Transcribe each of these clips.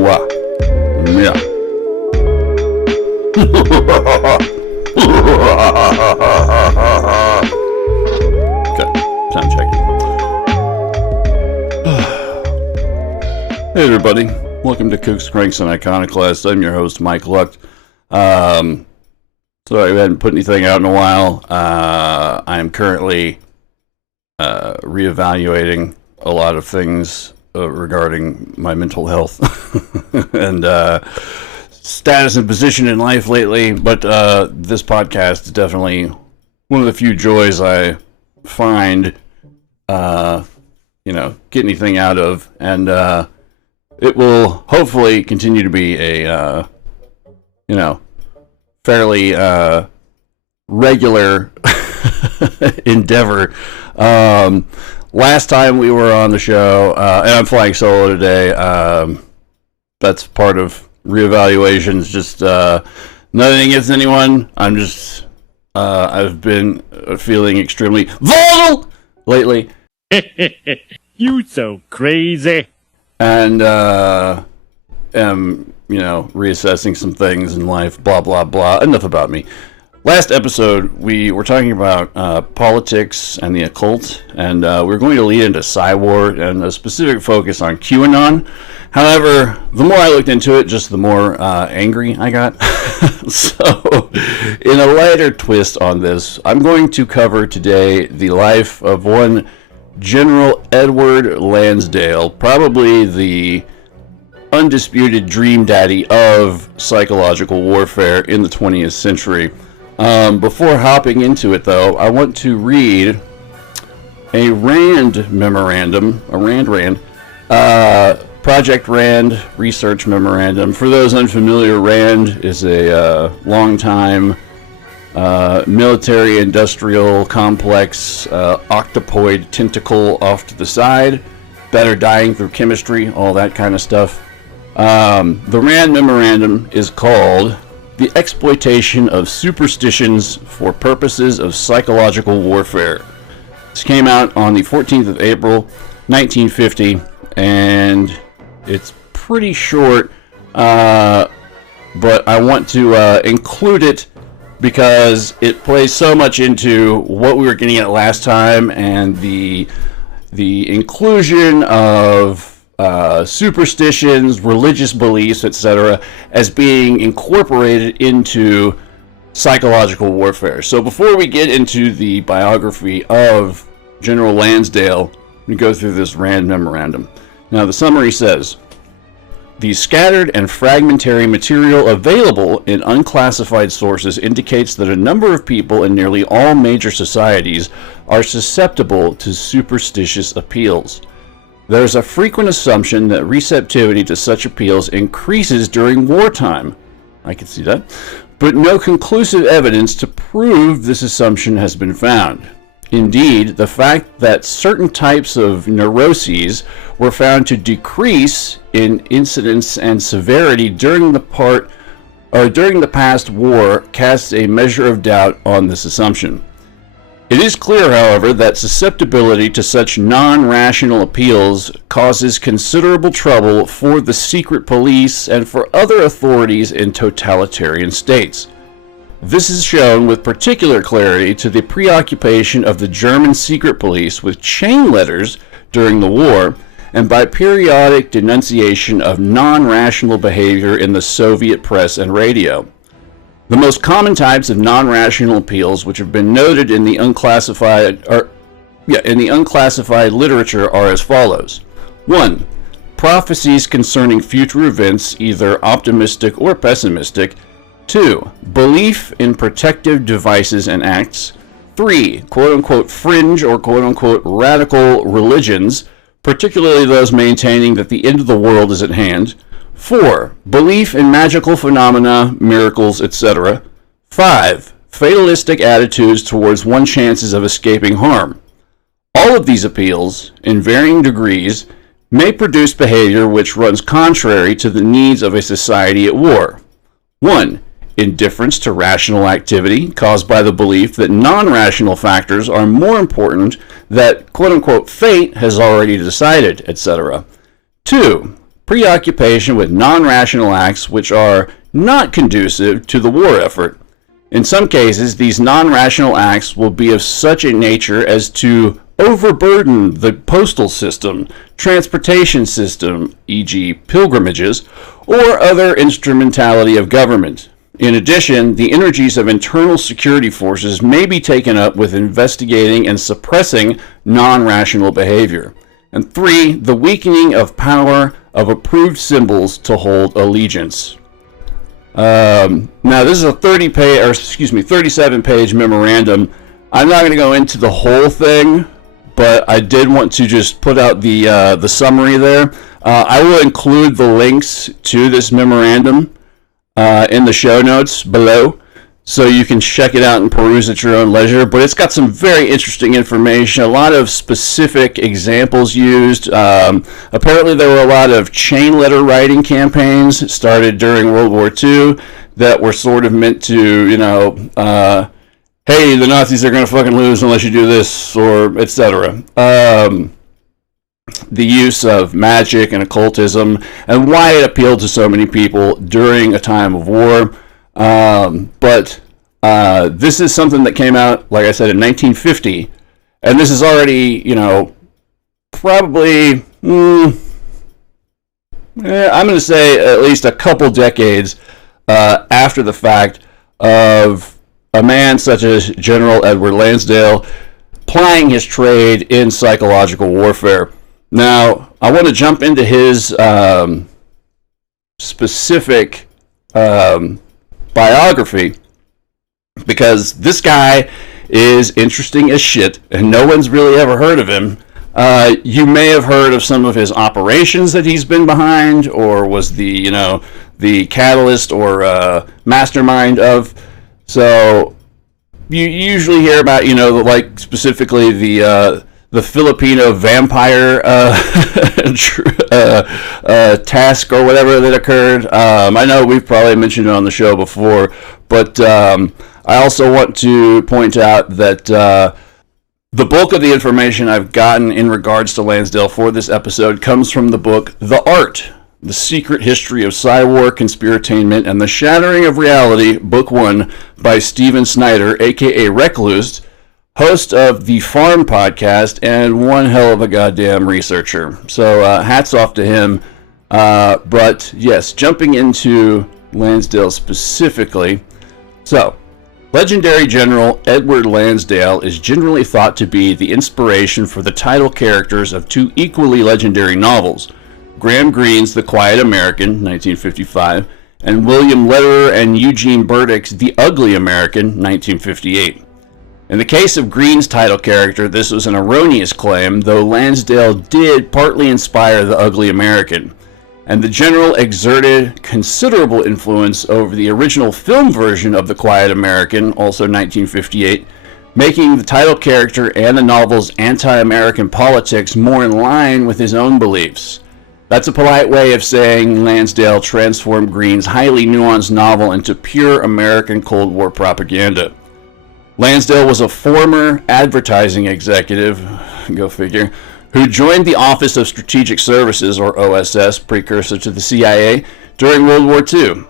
Mwah. Yeah. Okay, sound check. Hey everybody, welcome to Kooks, Cranks, and Iconoclasts. I'm your host, Mike Lucht. Sorry I hadn't put anything out in a while. I'm currently reevaluating a lot of things regarding my mental health and status and position in life lately, but this podcast is definitely one of the few joys I find, get anything out of, and it will hopefully continue to be a, fairly regular endeavor. Last time we were on the show, and I'm flying solo today, that's part of reevaluations, just nothing against anyone. I'm just, I've been feeling extremely volatile lately. You so crazy. And am, reassessing some things in life, blah, blah, blah. Enough about me. Last episode, we were talking about politics and the occult, and we're going to lead into Psywar and a specific focus on QAnon. However, the more I looked into it, just the more angry I got. So, in a lighter twist on this, I'm going to cover today the life of one General Edward LANDSDALE, probably the undisputed dream daddy of psychological warfare in the 20th century. Before hopping into it, though, I want to read a RAND memorandum, Project RAND research memorandum. For those unfamiliar, RAND is a long-time military-industrial complex, octopoid tentacle off to the side, better dying through chemistry, all that kind of stuff. The RAND memorandum is called The Exploitation of Superstitions for Purposes of Psychological Warfare. This came out on the 14th of April, 1950, and it's pretty short, but I want to include it because it plays so much into what we were getting at last time, and the inclusion of superstitions, religious beliefs, etc., as being incorporated into psychological warfare. So before we get into the biography of General LANDSDALE, we go through this RAND memorandum. Now the summary says, the scattered and fragmentary material available in unclassified sources indicates that a number of people in nearly all major societies are susceptible to superstitious appeals. There is a frequent assumption that receptivity to such appeals increases during wartime. I can see that. But no conclusive evidence to prove this assumption has been found. Indeed, the fact that certain types of neuroses were found to decrease in incidence and severity during the past war casts a measure of doubt on this assumption. It is clear, however, that susceptibility to such non-rational appeals causes considerable trouble for the secret police and for other authorities in totalitarian states. This is shown with particular clarity to the preoccupation of the German secret police with chain letters during the war, and by periodic denunciation of non-rational behavior in the Soviet press and radio. The most common types of non-rational appeals which have been noted in the unclassified literature are as follows. 1. Prophecies concerning future events, either optimistic or pessimistic. 2. Belief in protective devices and acts. 3. Quote-unquote fringe or quote-unquote radical religions, particularly those maintaining that the end of the world is at hand. 4. Belief in magical phenomena, miracles, etc. 5. Fatalistic attitudes towards one's chances of escaping harm. All of these appeals, in varying degrees, may produce behavior which runs contrary to the needs of a society at war. 1. Indifference to rational activity caused by the belief that non-rational factors are more important, that quote-unquote fate has already decided, etc. 2. preoccupation with non-rational acts which are not conducive to the war effort. In some cases, these non-rational acts will be of such a nature as to overburden the postal system, transportation system, e.g. pilgrimages, or other instrumentality of government. In addition, the energies of internal security forces may be taken up with investigating and suppressing non-rational behavior. And 3, the weakening of power of approved symbols to hold allegiance. Now, this is a 37-page memorandum. I'm not going to go into the whole thing, but I did want to just put out the summary there. I will include the links to this memorandum in the show notes below, so you can check it out and peruse at your own leisure. But it's got some very interesting information, a lot of specific examples used. Apparently there were a lot of chain letter writing campaigns started during World War II that were sort of meant to, hey, the Nazis are going to fucking lose unless you do this, or etc. The use of magic and occultism, and why it appealed to so many people during a time of war. But this is something that came out, like I said, in 1950, and this is already, probably, I'm going to say at least a couple decades after the fact of a man such as General Edward Lansdale plying his trade in psychological warfare. Now, I want to jump into his specific biography, because this guy is interesting as shit, and no one's really ever heard of him. You may have heard of some of his operations that he's been behind, or was the catalyst or mastermind of. So you usually hear about, like specifically the Filipino vampire task or whatever that occurred. I know we've probably mentioned it on the show before, but I also want to point out that the bulk of the information I've gotten in regards to Lansdale for this episode comes from the book The Art, The Secret History of Psywar, Conspiratainment, and the Shattering of Reality, Book 1, by Steven Snyder, a.k.a. Recluse, host of the Farm podcast, and one hell of a goddamn researcher. So hats off to him. But yes, jumping into Lansdale specifically. So, legendary General Edward Lansdale is generally thought to be the inspiration for the title characters of 2 equally legendary novels, Graham Greene's The Quiet American, 1955, and William Lederer and Eugene Burdick's The Ugly American, 1958. In the case of Greene's title character, this was an erroneous claim, though Lansdale did partly inspire The Ugly American, and the general exerted considerable influence over the original film version of The Quiet American, also 1958, making the title character and the novel's anti-American politics more in line with his own beliefs. That's a polite way of saying Lansdale transformed Greene's highly nuanced novel into pure American Cold War propaganda. Lansdale was a former advertising executive, go figure, who joined the Office of Strategic Services, or OSS, precursor to the CIA, during World War II.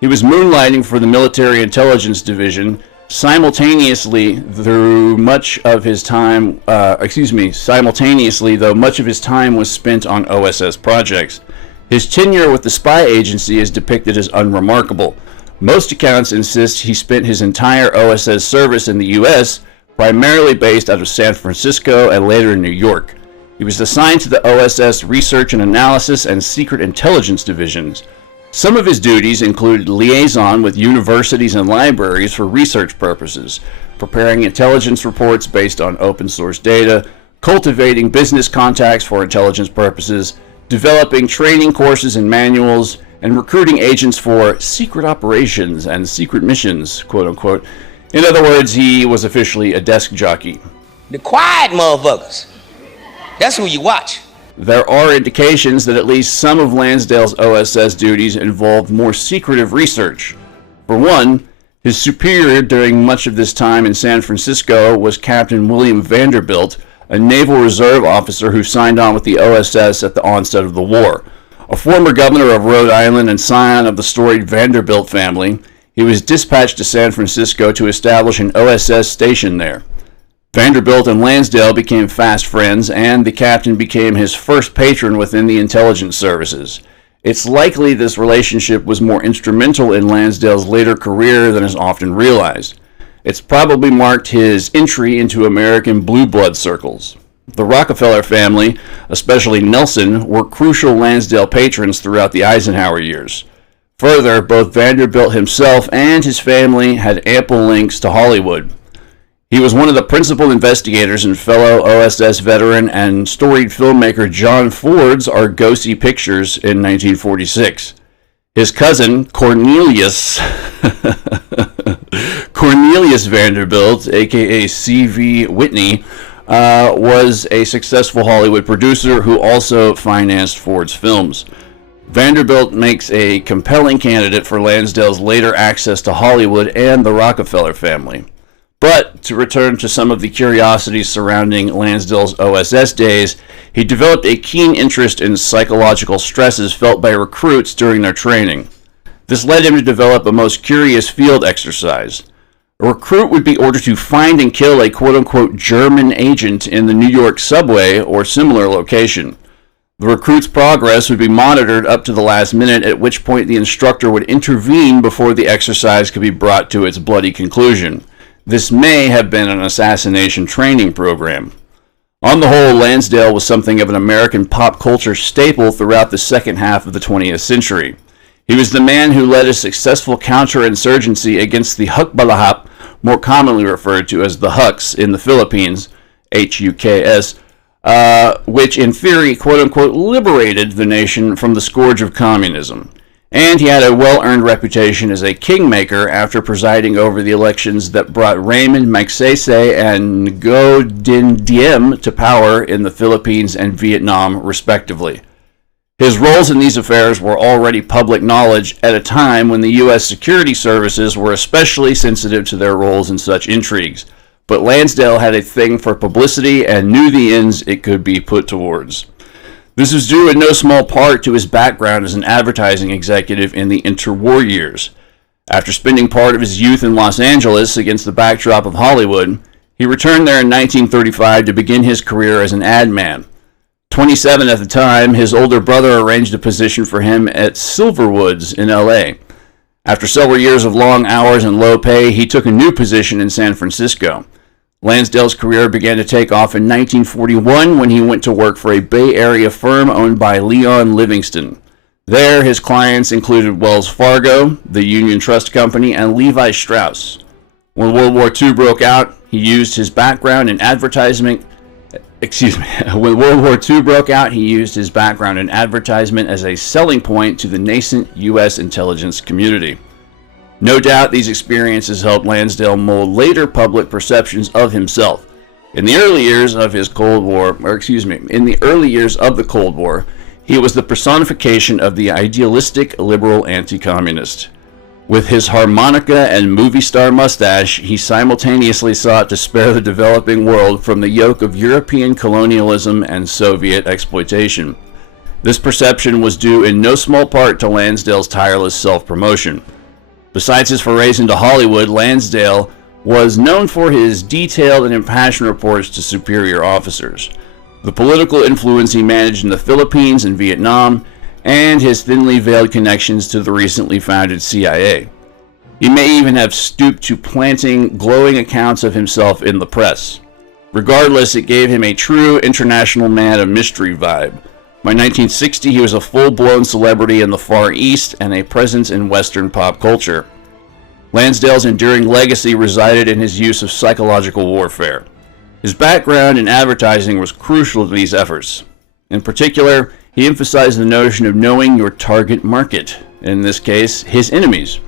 He was moonlighting for the Military Intelligence Division, simultaneously, though much of his time was spent on OSS projects. His tenure with the spy agency is depicted as unremarkable. Most accounts insist he spent his entire OSS service in the U.S., primarily based out of San Francisco and later in New York. He was assigned to the OSS Research and Analysis and Secret Intelligence Divisions. Some of his duties included liaison with universities and libraries for research purposes, preparing intelligence reports based on open source data, cultivating business contacts for intelligence purposes, developing training courses and manuals, and recruiting agents for secret operations and secret missions, quote unquote. In other words, he was officially a desk jockey. The quiet motherfuckers. That's who you watch. There are indications that at least some of Lansdale's OSS duties involved more secretive research. For one, his superior during much of this time in San Francisco was Captain William Vanderbilt, a Naval Reserve officer who signed on with the OSS at the onset of the war. A former governor of Rhode Island and scion of the storied Vanderbilt family, he was dispatched to San Francisco to establish an OSS station there. Vanderbilt and Lansdale became fast friends, and the captain became his first patron within the intelligence services. It's likely this relationship was more instrumental in Lansdale's later career than is often realized. It's probably marked his entry into American blue blood circles. The Rockefeller family, especially Nelson, were crucial Lansdale patrons throughout the Eisenhower years. Further, both Vanderbilt himself and his family had ample links to Hollywood. He was one of the principal investigators in fellow OSS veteran and storied filmmaker John Ford's Argosy Pictures in 1946. His cousin, Cornelius Vanderbilt, aka C.V. Whitney, was a successful Hollywood producer who also financed Ford's films. Vanderbilt makes a compelling candidate for Lansdale's later access to Hollywood and the Rockefeller family. But to return to some of the curiosities surrounding Lansdale's OSS days, he developed a keen interest in psychological stresses felt by recruits during their training. This led him to develop a most curious field exercise. A recruit would be ordered to find and kill a quote-unquote German agent in the New York subway or similar location. The recruit's progress would be monitored up to the last minute, at which point the instructor would intervene before the exercise could be brought to its bloody conclusion. This may have been an assassination training program. On the whole, Lansdale was something of an American pop culture staple throughout the second half of the 20th century. He was the man who led a successful counterinsurgency against the Hukbalahap, more commonly referred to as the Huks in the Philippines, H-U-K-S, which in theory, quote-unquote, liberated the nation from the scourge of communism. And he had a well-earned reputation as a kingmaker after presiding over the elections that brought Raymond Magsaysay and Ngo Dinh Diem to power in the Philippines and Vietnam, respectively. His roles in these affairs were already public knowledge at a time when the U.S. security services were especially sensitive to their roles in such intrigues. But Lansdale had a thing for publicity and knew the ends it could be put towards. This was due in no small part to his background as an advertising executive in the interwar years. After spending part of his youth in Los Angeles against the backdrop of Hollywood, he returned there in 1935 to begin his career as an ad man. 27 at the time, his older brother arranged a position for him at Silverwoods in L.A. After several years of long hours and low pay, he took a new position in San Francisco. Lansdale's career began to take off in 1941 when he went to work for a Bay Area firm owned by Leon Livingston. There, his clients included Wells Fargo, the Union Trust Company, and Levi Strauss. When World War II broke out, he used his background in advertisement When World War II broke out, he used his background in advertisement as a selling point to the nascent U.S. intelligence community. No doubt these experiences helped Lansdale mold later public perceptions of himself. In the early years of the Cold War, he was the personification of the idealistic liberal anti-communist. With his harmonica and movie star mustache, he simultaneously sought to spare the developing world from the yoke of European colonialism and Soviet exploitation. This perception was due in no small part to Lansdale's tireless self-promotion. Besides his forays into Hollywood, Lansdale was known for his detailed and impassioned reports to superior officers, the political influence he managed in the Philippines and Vietnam, and his thinly veiled connections to the recently founded CIA. He may even have stooped to planting glowing accounts of himself in the press. Regardless, it gave him a true international man of mystery vibe. By 1960, he was a full-blown celebrity in the Far East and a presence in Western pop culture. Lansdale's enduring legacy resided in his use of psychological warfare. His background in advertising was crucial to these efforts. In particular, he emphasized the notion of knowing your target market, in this case, his enemies.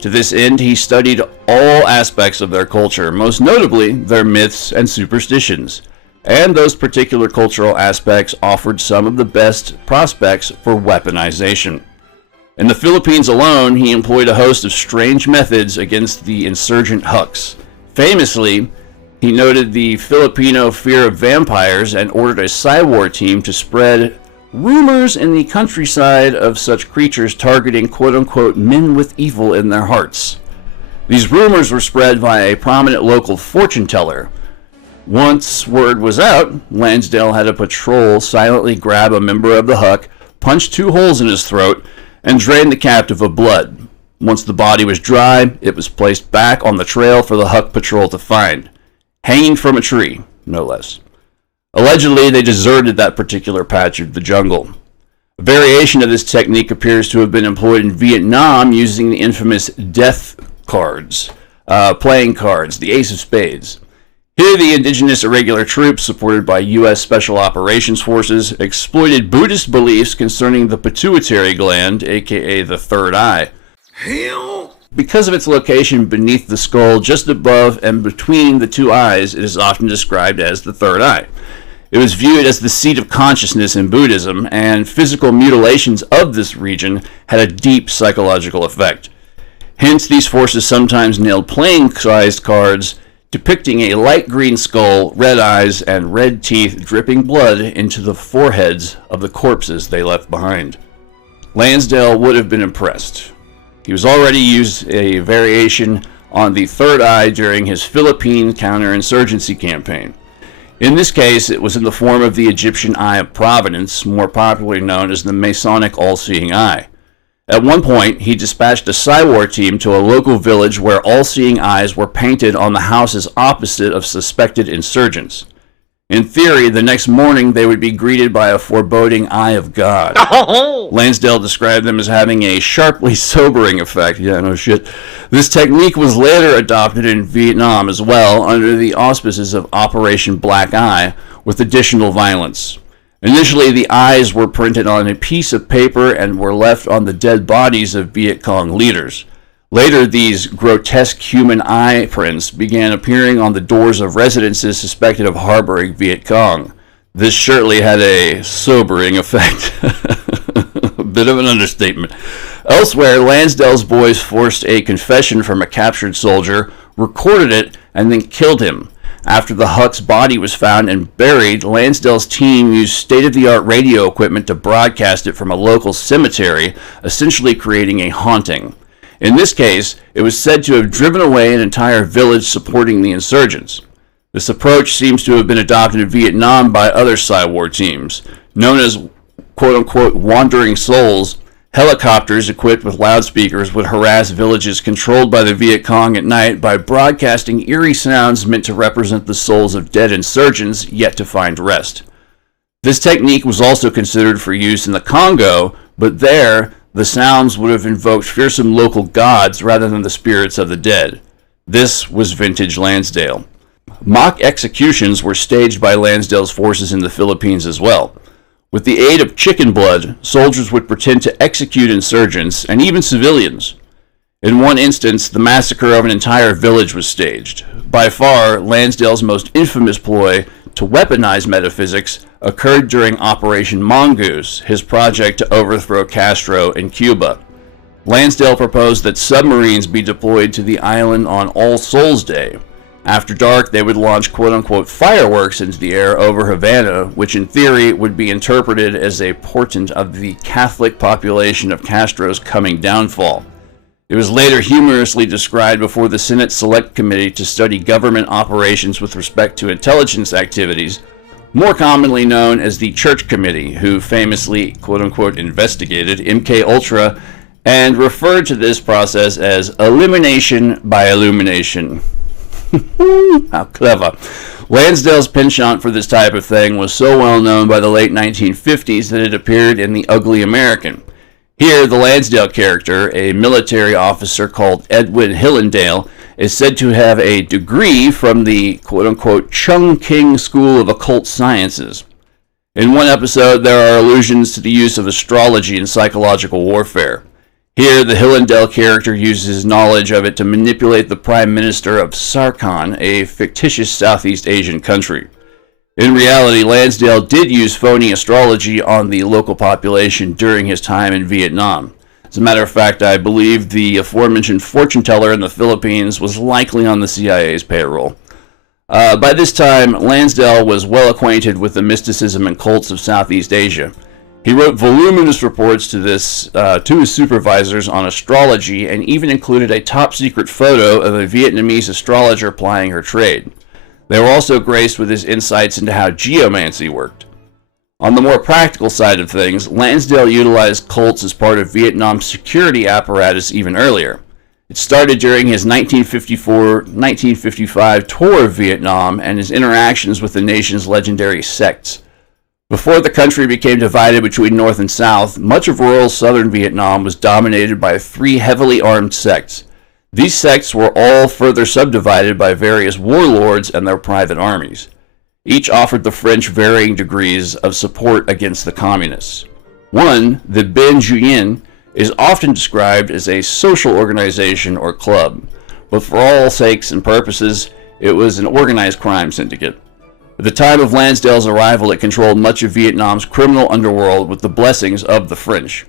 To this end, he studied all aspects of their culture, most notably their myths and superstitions. And those particular cultural aspects offered some of the best prospects for weaponization. In the Philippines alone, he employed a host of strange methods against the insurgent Huks. Famously, he noted the Filipino fear of vampires and ordered a Psywar team to spread rumors in the countryside of such creatures targeting quote-unquote men with evil in their hearts. These rumors were spread by a prominent local fortune teller. Once word was out, Lansdale had a patrol silently grab a member of the Huck, punch 2 holes in his throat, and drain the captive of blood. Once the body was dry, it was placed back on the trail for the Huck patrol to find. Hanging from a tree, no less. Allegedly, they deserted that particular patch of the jungle. A variation of this technique appears to have been employed in Vietnam using the infamous death cards, playing cards, the Ace of Spades. Here, the indigenous irregular troops, supported by U.S. Special Operations Forces, exploited Buddhist beliefs concerning the pituitary gland, aka the third eye. Because of its location beneath the skull, just above and between the 2 eyes, it is often described as the third eye. It was viewed as the seat of consciousness in Buddhism, and physical mutilations of this region had a deep psychological effect. Hence, these forces sometimes nailed playing-sized cards depicting a light green skull, red eyes, and red teeth dripping blood into the foreheads of the corpses they left behind. Lansdale would have been impressed. He was already used a variation on the third eye during his Philippine counterinsurgency campaign. In this case, it was in the form of the Egyptian Eye of Providence, more popularly known as the Masonic All-Seeing Eye. At one point, he dispatched a Psywar team to a local village where all-seeing eyes were painted on the houses opposite of suspected insurgents. In theory, the next morning they would be greeted by a foreboding Eye of God. Lansdale described them as having a sharply sobering effect. Yeah, no shit. This technique was later adopted in Vietnam as well, under the auspices of Operation Black Eye, with additional violence. Initially, the eyes were printed on a piece of paper and were left on the dead bodies of Viet Cong leaders. Later, these grotesque human eye prints began appearing on the doors of residences suspected of harboring Viet Cong. This surely had a sobering effect. A bit of an understatement. Elsewhere, Lansdale's boys forced a confession from a captured soldier, recorded it, and then killed him. After the Huck's body was found and buried, Lansdale's team used state-of-the-art radio equipment to broadcast it from a local cemetery, essentially creating a haunting. In this case, it was said to have driven away an entire village supporting the insurgents. This approach seems to have been adopted in Vietnam by other Psywar teams. Known as quote-unquote wandering souls, helicopters equipped with loudspeakers would harass villages controlled by the Viet Cong at night by broadcasting eerie sounds meant to represent the souls of dead insurgents yet to find rest. This technique was also considered for use in the Congo, but there, the sounds would have invoked fearsome local gods rather than the spirits of the dead. This was vintage Lansdale. Mock executions were staged by Lansdale's forces in the Philippines as well. With the aid of chicken blood, soldiers would pretend to execute insurgents and even civilians. In one instance, the massacre of an entire village was staged. By far, Lansdale's most infamous ploy to weaponize metaphysics occurred during Operation Mongoose, his project to overthrow Castro in Cuba. Lansdale proposed that submarines be deployed to the island on All Souls Day. After dark, they would launch quote-unquote fireworks into the air over Havana, which in theory would be interpreted as a portent of the Catholic population of Castro's coming downfall. It was later humorously described before the Senate Select Committee to study government operations with respect to intelligence activities, more commonly known as the Church Committee, who famously quote-unquote investigated MK-Ultra and referred to this process as elimination by illumination. How clever. Lansdale's penchant for this type of thing was so well known by the late 1950s that it appeared in The Ugly American. Here, the Lansdale character, a military officer called Edwin Hillendale, is said to have a degree from the quote-unquote Chung King School of Occult Sciences. In one episode, there are allusions to the use of astrology in psychological warfare. Here, the Hillendale character uses his knowledge of it to manipulate the Prime Minister of Sarkhan, a fictitious Southeast Asian country. In reality, Lansdale did use phony astrology on the local population during his time in Vietnam. As a matter of fact, I believe the aforementioned fortune teller in the Philippines was likely on the CIA's payroll. By this time, Lansdale was well acquainted with the mysticism and cults of Southeast Asia. He wrote voluminous reports to his supervisors on astrology, and even included a top-secret photo of a Vietnamese astrologer plying her trade. They were also graced with his insights into how geomancy worked. On the more practical side of things, Lansdale utilized cults as part of Vietnam's security apparatus even earlier. It started during his 1954-1955 tour of Vietnam and his interactions with the nation's legendary sects. Before the country became divided between North and South, much of rural southern Vietnam was dominated by 3 heavily armed sects. These sects were all further subdivided by various warlords and their private armies. Each offered the French varying degrees of support against the communists. One, the Bên Duyen, is often described as a social organization or club, but for all sakes and purposes, it was an organized crime syndicate. At the time of Lansdale's arrival, it controlled much of Vietnam's criminal underworld with the blessings of the French.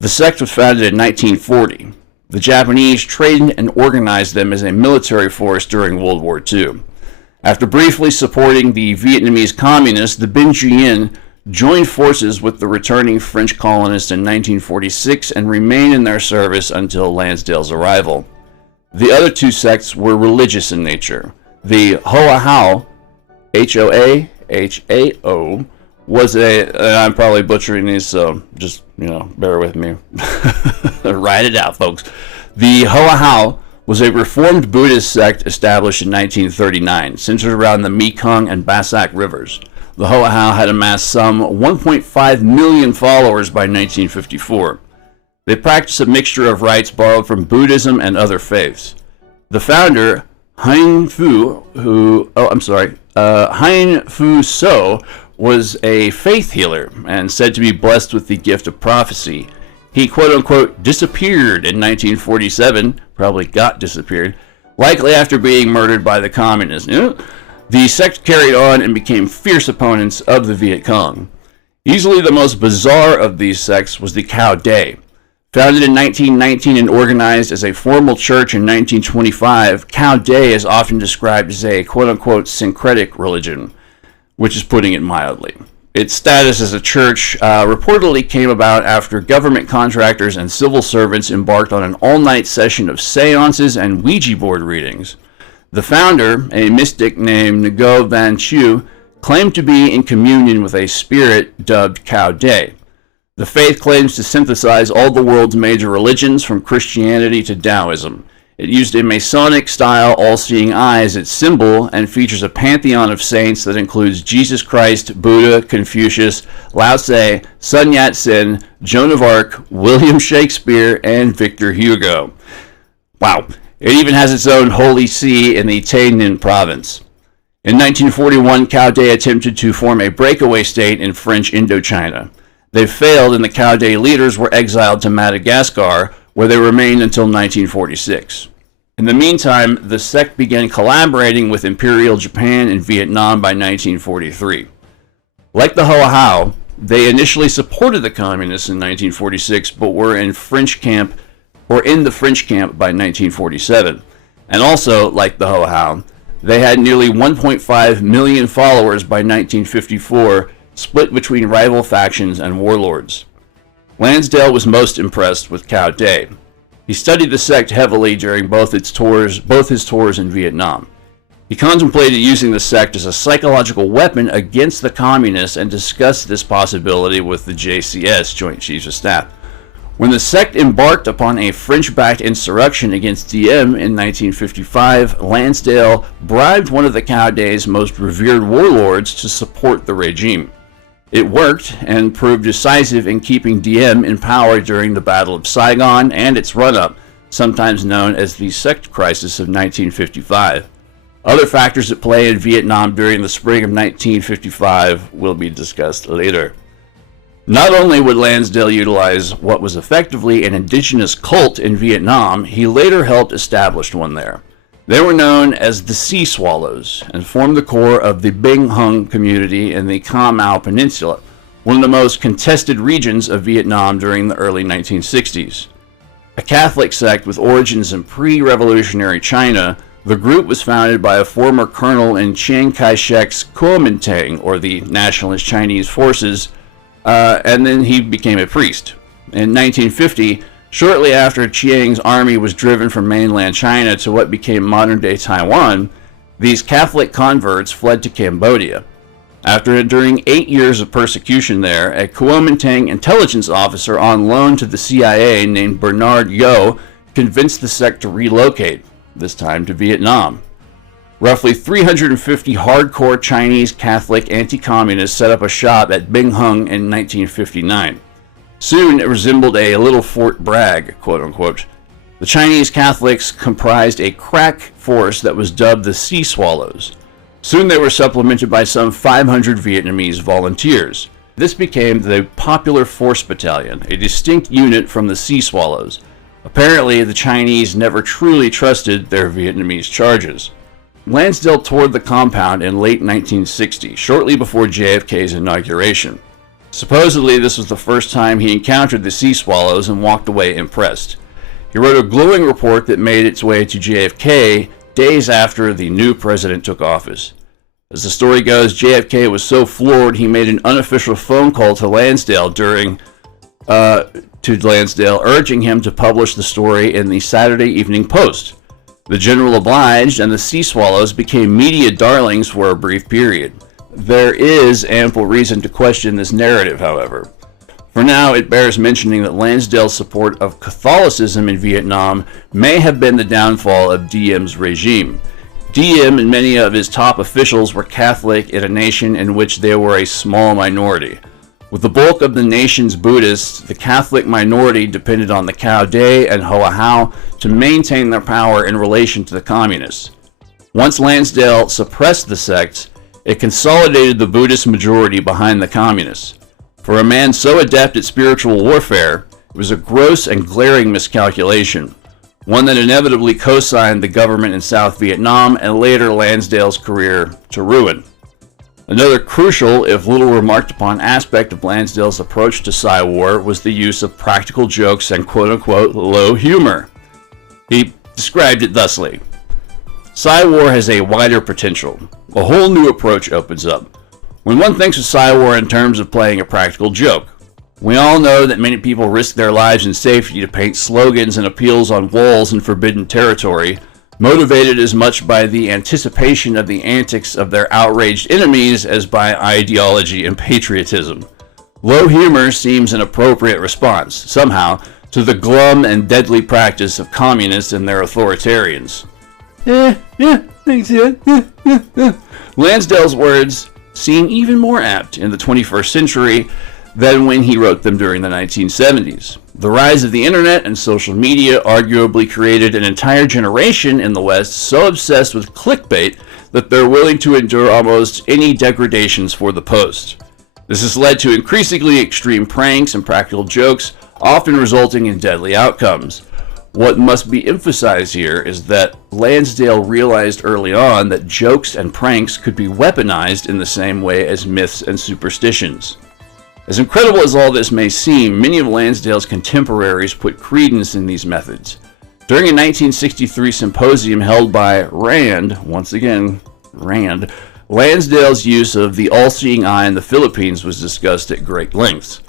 The sect was founded in 1940. The Japanese trained and organized them as a military force during World War II. After briefly supporting the Vietnamese communists, the Bên Duyen joined forces with the returning French colonists in 1946 and remained in their service until Lansdale's arrival. The other 2 sects were religious in nature. The Hoa Hao, H-O-A-H-A-O, was I'm probably butchering these, so just, bear with me. Write it out, folks. The Hoa Hao was a reformed Buddhist sect established in 1939, centered around the Mekong and Bassac rivers. The Hoa Hao had amassed some 1.5 million followers by 1954. They practiced a mixture of rites borrowed from Buddhism and other faiths. The founder, Hein Fu So, was a faith healer and said to be blessed with the gift of prophecy. He quote-unquote disappeared in 1947, probably got disappeared, likely after being murdered by the communists. The sect carried on and became fierce opponents of the Viet Cong. Easily the most bizarre of these sects was the Cao Day. Founded in 1919 and organized as a formal church in 1925, Cao Day is often described as a quote-unquote syncretic religion, which is putting it mildly. Its status as a church reportedly came about after government contractors and civil servants embarked on an all-night session of seances and Ouija board readings. The founder, a mystic named Ngo Van Chieu, claimed to be in communion with a spirit dubbed Cao Day. The faith claims to synthesize all the world's major religions, from Christianity to Taoism. It used a Masonic-style all-seeing eye as its symbol and features a pantheon of saints that includes Jesus Christ, Buddha, Confucius, Lao Tse, Sun Yat-sen, Joan of Arc, William Shakespeare, and Victor Hugo. Wow. It even has its own holy see in the Tây Ninh province. In 1941, Cao Day attempted to form a breakaway state in French Indochina. They failed, and the Cao Day leaders were exiled to Madagascar, where they remained until 1946. In the meantime, the sect began collaborating with Imperial Japan and Vietnam by 1943. Like the Hoa Hao, they initially supported the communists in 1946, but were in the French camp by 1947. And also, like the Hoa Hao, they had nearly 1.5 million followers by 1954, split between rival factions and warlords. Lansdale was most impressed with Cao Day. He studied the sect heavily during both his tours in Vietnam. He contemplated using the sect as a psychological weapon against the communists and discussed this possibility with the JCS, Joint Chiefs of Staff. When the sect embarked upon a French-backed insurrection against Diem in 1955, Lansdale bribed one of the Cao Day's most revered warlords to support the regime. It worked and proved decisive in keeping Diem in power during the Battle of Saigon and its run-up, sometimes known as the Sect Crisis of 1955. Other factors at play in Vietnam during the spring of 1955 will be discussed later. Not only would Lansdale utilize what was effectively an indigenous cult in Vietnam, he later helped establish one there. They were known as the Sea Swallows and formed the core of the Binh Hung community in the Ca Mau Peninsula, one of the most contested regions of Vietnam during the early 1960s. A Catholic sect with origins in pre-revolutionary China, the group was founded by a former colonel in Chiang Kai-shek's Kuomintang, or the Nationalist Chinese Forces, and then he became a priest. In 1950, shortly after Chiang's army was driven from mainland China to what became modern-day Taiwan, these Catholic converts fled to Cambodia. After enduring 8 years of persecution there, a Kuomintang intelligence officer on loan to the CIA named Bernard Yo convinced the sect to relocate, this time to Vietnam. Roughly 350 hardcore Chinese Catholic anti-communists set up a shop at Binh Hung in 1959. Soon it resembled a little Fort Bragg, quote-unquote. The Chinese Catholics comprised a crack force that was dubbed the Sea Swallows. Soon they were supplemented by some 500 Vietnamese volunteers. This became the Popular Force Battalion, a distinct unit from the Sea Swallows. Apparently, the Chinese never truly trusted their Vietnamese charges. Lansdale toured the compound in late 1960, shortly before JFK's inauguration. Supposedly, this was the first time he encountered the Sea Swallows and walked away impressed. He wrote a glowing report that made its way to JFK days after the new president took office. As the story goes, JFK was so floored he made an unofficial phone call to Lansdale urging him to publish the story in the Saturday Evening Post. The general obliged, and the Sea Swallows became media darlings for a brief period. There is ample reason to question this narrative, however. For now, it bears mentioning that Lansdale's support of Catholicism in Vietnam may have been the downfall of Diem's regime. Diem and many of his top officials were Catholic in a nation in which they were a small minority. With the bulk of the nation's Buddhists, the Catholic minority depended on the Cao Dai and Hoa Hao to maintain their power in relation to the communists. Once Lansdale suppressed the sects, it consolidated the Buddhist majority behind the communists. For a man so adept at spiritual warfare, it was a gross and glaring miscalculation, one that inevitably co-signed the government in South Vietnam and later Lansdale's career to ruin. Another crucial, if little remarked upon, aspect of Lansdale's approach to Psy War was the use of practical jokes and quote-unquote low humor. He described it thusly: Psy War has a wider potential. A whole new approach opens up. When one thinks of Psy War in terms of playing a practical joke, we all know that many people risk their lives and safety to paint slogans and appeals on walls in forbidden territory, motivated as much by the anticipation of the antics of their outraged enemies as by ideology and patriotism. Low humor seems an appropriate response, somehow, to the glum and deadly practice of communists and their authoritarians. Thanks, Lansdale's words seem even more apt in the 21st century than when he wrote them during the 1970s. The rise of the internet and social media arguably created an entire generation in the West so obsessed with clickbait that they're willing to endure almost any degradations for the post. This has led to increasingly extreme pranks and practical jokes, often resulting in deadly outcomes. What must be emphasized here is that Lansdale realized early on that jokes and pranks could be weaponized in the same way as myths and superstitions. As incredible as all this may seem, many of Lansdale's contemporaries put credence in these methods. During a 1963 symposium held by Rand, once again, Rand, Lansdale's use of the all-seeing eye in the Philippines was discussed at great lengths.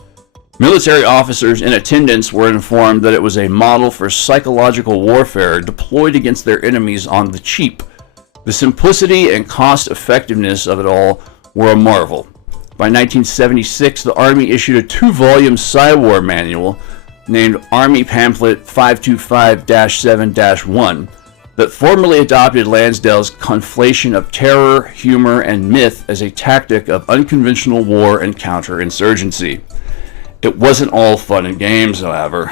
Military officers in attendance were informed that it was a model for psychological warfare deployed against their enemies on the cheap. The simplicity and cost-effectiveness of it all were a marvel. By 1976, the Army issued a 2-volume Psy War manual named Army Pamphlet 525-7-1 that formally adopted Lansdale's conflation of terror, humor, and myth as a tactic of unconventional war and counterinsurgency. It wasn't all fun and games, however.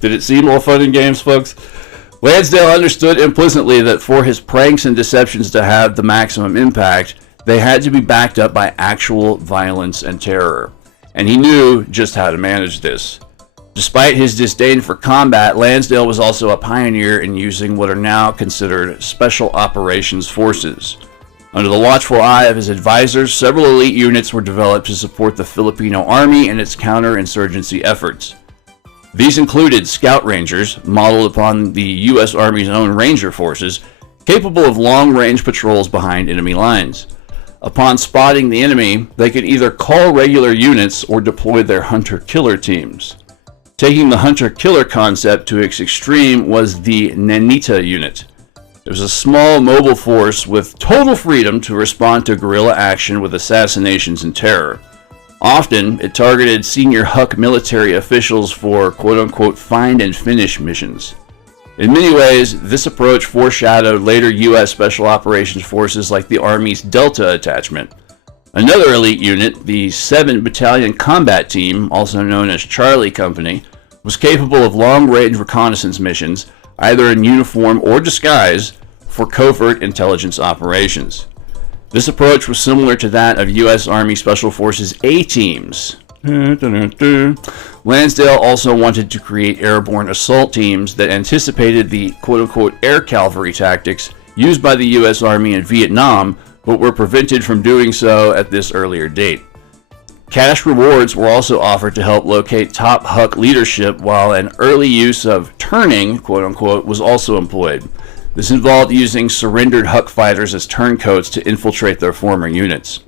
Did it seem all fun and games, folks? Lansdale understood implicitly that for his pranks and deceptions to have the maximum impact, they had to be backed up by actual violence and terror, and he knew just how to manage this. Despite his disdain for combat, Lansdale was also a pioneer in using what are now considered special operations forces. Under the watchful eye of his advisors, several elite units were developed to support the Filipino Army in its counterinsurgency efforts. These included Scout Rangers, modeled upon the U.S. Army's own Ranger forces, capable of long-range patrols behind enemy lines. Upon spotting the enemy, they could either call regular units or deploy their hunter-killer teams. Taking the hunter-killer concept to its extreme was the Nanita unit. It was a small mobile force with total freedom to respond to guerrilla action with assassinations and terror. Often, it targeted senior Huck military officials for quote-unquote find and finish missions. In many ways, this approach foreshadowed later U.S. Special Operations Forces like the Army's Delta Attachment. Another elite unit, the 7 Battalion Combat Team, also known as Charlie Company, was capable of long-range reconnaissance missions, either in uniform or disguise, for covert intelligence operations. This approach was similar to that of U.S. Army Special Forces A-teams. Lansdale also wanted to create airborne assault teams that anticipated the quote-unquote air cavalry tactics used by the U.S. Army in Vietnam, but were prevented from doing so at this earlier date. Cash rewards were also offered to help locate top Huck leadership, while an early use of turning, quote-unquote, was also employed. This involved using surrendered Huck fighters as turncoats to infiltrate their former units.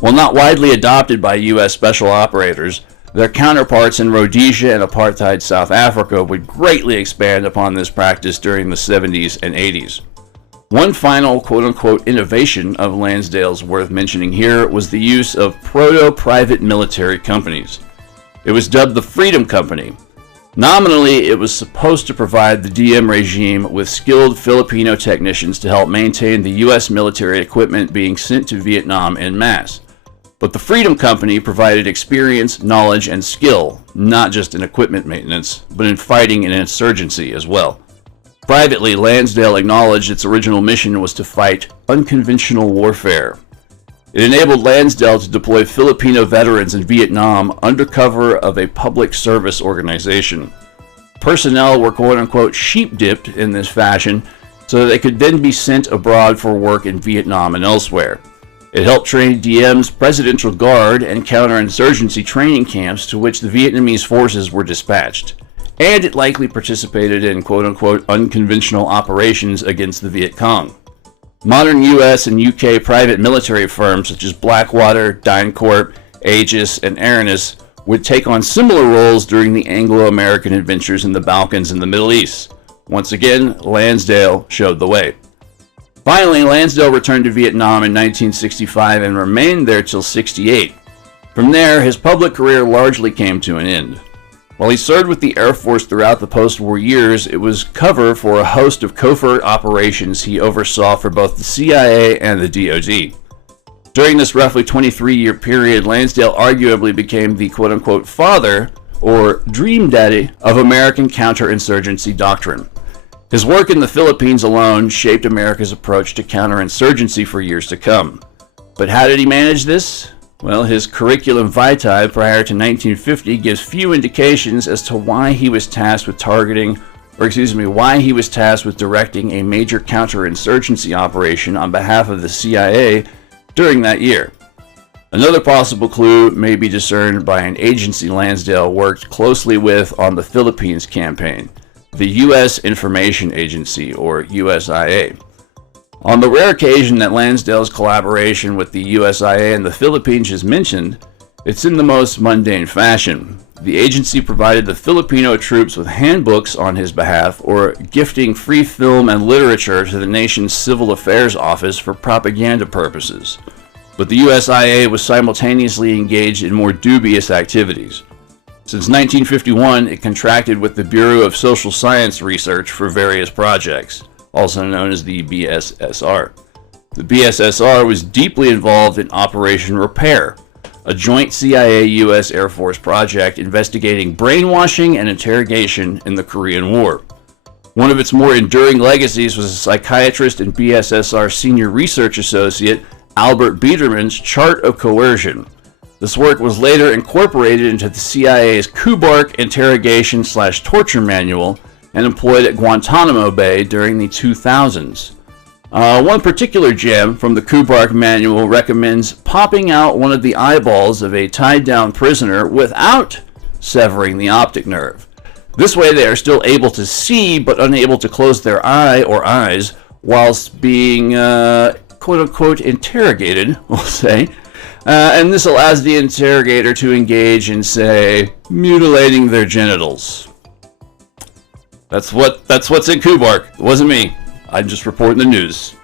While not widely adopted by U.S. special operators, their counterparts in Rhodesia and apartheid South Africa would greatly expand upon this practice during the 70s and 80s. One final quote-unquote innovation of Lansdale's worth mentioning here was the use of proto-private military companies. It was dubbed the Freedom Company. Nominally, it was supposed to provide the DM regime with skilled Filipino technicians to help maintain the U.S. military equipment being sent to Vietnam en masse. But the Freedom Company provided experience, knowledge, and skill, not just in equipment maintenance, but in fighting an insurgency as well. Privately, Lansdale acknowledged its original mission was to fight unconventional warfare. It enabled Lansdale to deploy Filipino veterans in Vietnam under cover of a public service organization. Personnel were quote-unquote sheep-dipped in this fashion so that they could then be sent abroad for work in Vietnam and elsewhere. It helped train DM's Presidential Guard and counterinsurgency training camps to which the Vietnamese forces were dispatched. And it likely participated in quote-unquote unconventional operations against the Viet Cong. Modern US and UK private military firms such as Blackwater, DynCorp, Aegis, and Aranis would take on similar roles during the Anglo-American adventures in the Balkans and the Middle East. Once again, Lansdale showed the way. Finally, Lansdale returned to Vietnam in 1965 and remained there till '68. From there, his public career largely came to an end. While he served with the Air Force throughout the post-war years, it was cover for a host of covert operations he oversaw for both the CIA and the DoD. During this roughly 23-year period, Lansdale arguably became the quote-unquote father, or dream daddy, of American counterinsurgency doctrine. His work in the Philippines alone shaped America's approach to counterinsurgency for years to come. But how did he manage this? Well, his curriculum vitae prior to 1950 gives few indications as to why he was tasked with why he was tasked with directing a major counterinsurgency operation on behalf of the CIA during that year. Another possible clue may be discerned by an agency Lansdale worked closely with on the Philippines campaign, the U.S. Information Agency, or USIA. On the rare occasion that Lansdale's collaboration with the USIA in the Philippines is mentioned, it's in the most mundane fashion. The agency provided the Filipino troops with handbooks on his behalf, or gifting free film and literature to the nation's Civil Affairs Office for propaganda purposes. But the USIA was simultaneously engaged in more dubious activities. Since 1951, it contracted with the Bureau of Social Science Research for various projects, also known as the BSSR. The BSSR was deeply involved in Operation Repair, a joint CIA-U.S. Air Force project investigating brainwashing and interrogation in the Korean War. One of its more enduring legacies was a psychiatrist and BSSR senior research associate, Albert Biederman's Chart of Coercion. This work was later incorporated into the CIA's Kubark Interrogation/Torture Manual and employed at Guantanamo Bay during the 2000s. One particular gem from the Kubark Manual recommends popping out one of the eyeballs of a tied-down prisoner without severing the optic nerve. This way they are still able to see but unable to close their eye or eyes whilst being quote-unquote interrogated, we'll say, and this allows the interrogator to engage in, say, mutilating their genitals. That's what's in Kubark. It wasn't me. I'm just reporting the news.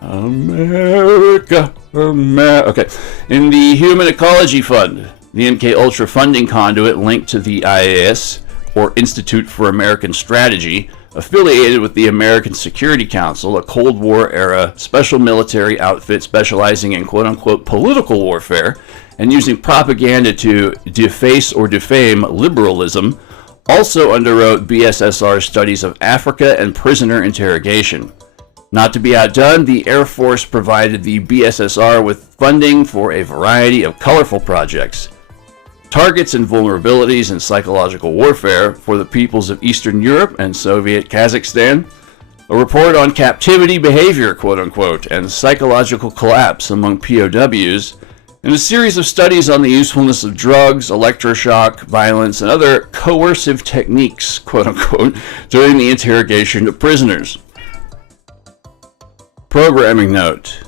America. Okay. In the Human Ecology Fund, the MK Ultra funding conduit linked to the IAS, or Institute for American Strategy, affiliated with the American Security Council, a Cold War-era special military outfit specializing in quote-unquote political warfare and using propaganda to deface or defame liberalism, also underwrote BSSR studies of Africa and prisoner interrogation. Not to be outdone, the Air Force provided the BSSR with funding for a variety of colorful projects. Targets and vulnerabilities in psychological warfare for the peoples of Eastern Europe and Soviet Kazakhstan, a report on captivity behavior, quote-unquote, and psychological collapse among POWs, and a series of studies on the usefulness of drugs, electroshock, violence, and other coercive techniques, quote-unquote, during the interrogation of prisoners. Programming note,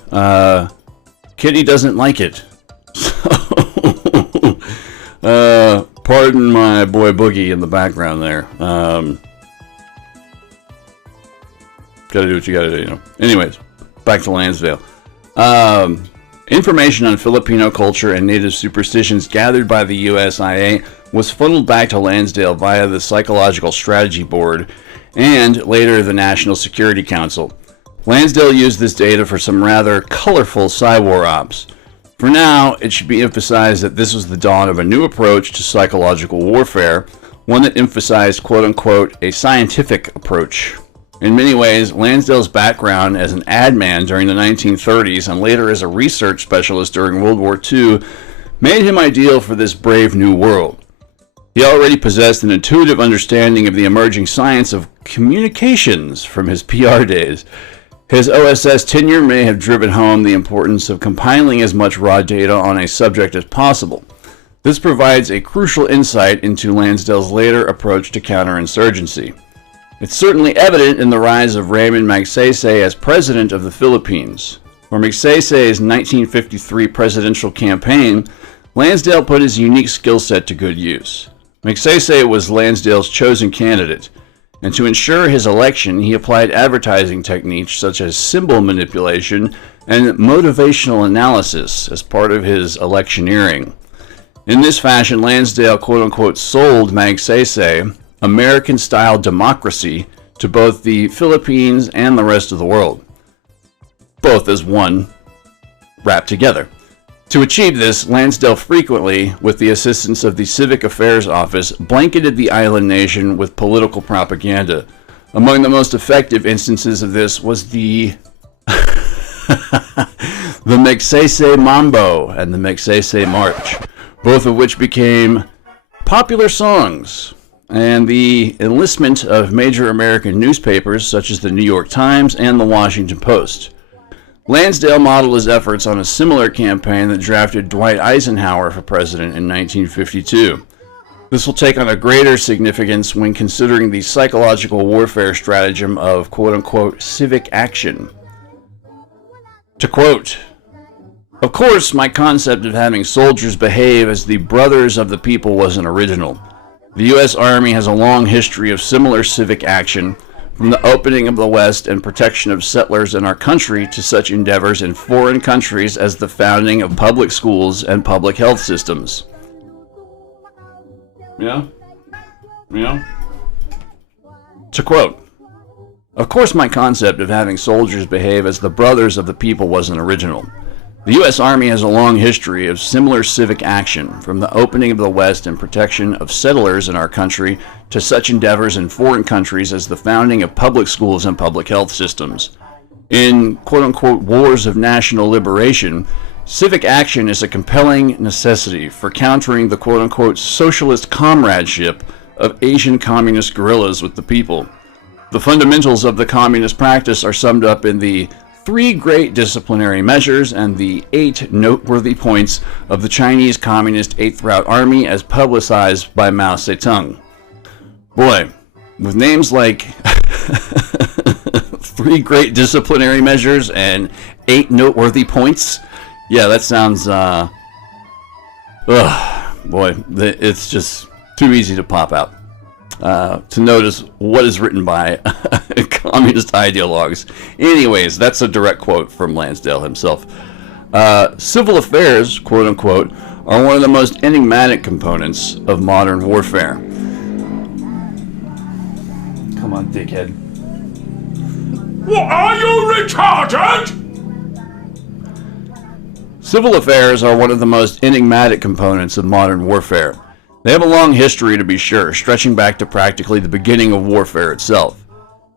Kitty doesn't like it. Pardon my boy Boogie in the background there. Gotta do what you gotta do, you know. Anyways, back to Lansdale. Information on Filipino culture and native superstitions gathered by the USIA was funneled back to Lansdale via the Psychological Strategy Board and later the National Security Council. Lansdale used this data for some rather colorful Psywar ops. For now, it should be emphasized that this was the dawn of a new approach to psychological warfare, one that emphasized, quote-unquote, a scientific approach. In many ways, Lansdale's background as an ad man during the 1930s and later as a research specialist during World War II made him ideal for this brave new world. He already possessed an intuitive understanding of the emerging science of communications from his PR days. His OSS tenure may have driven home the importance of compiling as much raw data on a subject as possible. This provides a crucial insight into Lansdale's later approach to counterinsurgency. It's certainly evident in the rise of Raymond Magsaysay as president of the Philippines. For Magsay's 1953 presidential campaign, Lansdale put his unique skill set to good use. Magsaysay was Lansdale's chosen candidate, and to ensure his election, he applied advertising techniques such as symbol manipulation and motivational analysis as part of his electioneering. In this fashion, Lansdale quote-unquote sold Magsaysay American-style democracy to both the Philippines and the rest of the world, both as one wrapped together. To achieve this, Lansdale frequently, with the assistance of the Civic Affairs Office, blanketed the island nation with political propaganda. Among the most effective instances of this was the Magsaysay Mambo and the Magsaysay March, both of which became popular songs, and the enlistment of major American newspapers such as the New York Times and the Washington Post. Lansdale modeled his efforts on a similar campaign that drafted Dwight Eisenhower for president in 1952. This will take on a greater significance when considering the psychological warfare stratagem of quote-unquote civic action. To quote, "Of course, my concept of having soldiers behave as the brothers of the people wasn't original. The U.S. Army has a long history of similar civic action, from the opening of the West and protection of settlers in our country to such endeavors in foreign countries as the founding of public schools and public health systems." Yeah? To quote, "Of course my concept of having soldiers behave as the brothers of the people wasn't original. The U.S. Army has a long history of similar civic action, from the opening of the West and protection of settlers in our country to such endeavors in foreign countries as the founding of public schools and public health systems. In quote-unquote wars of national liberation, civic action is a compelling necessity for countering the quote-unquote socialist comradeship of Asian communist guerrillas with the people. The fundamentals of the communist practice are summed up in the 3 great disciplinary measures and the 8 noteworthy points of the Chinese Communist Eighth Route Army as publicized by Mao Zedong." Boy, with names like 3 great disciplinary measures and 8 noteworthy points. Yeah, that sounds, it's just too easy to pop out. To notice what is written by communist ideologues. Anyways, that's a direct quote from Lansdale himself. Civil affairs, quote unquote, are one of the most enigmatic components of modern warfare. Come on, dickhead. What, are you retarded? Civil affairs are one of the most enigmatic components of modern warfare. They have a long history, to be sure, stretching back to practically the beginning of warfare itself.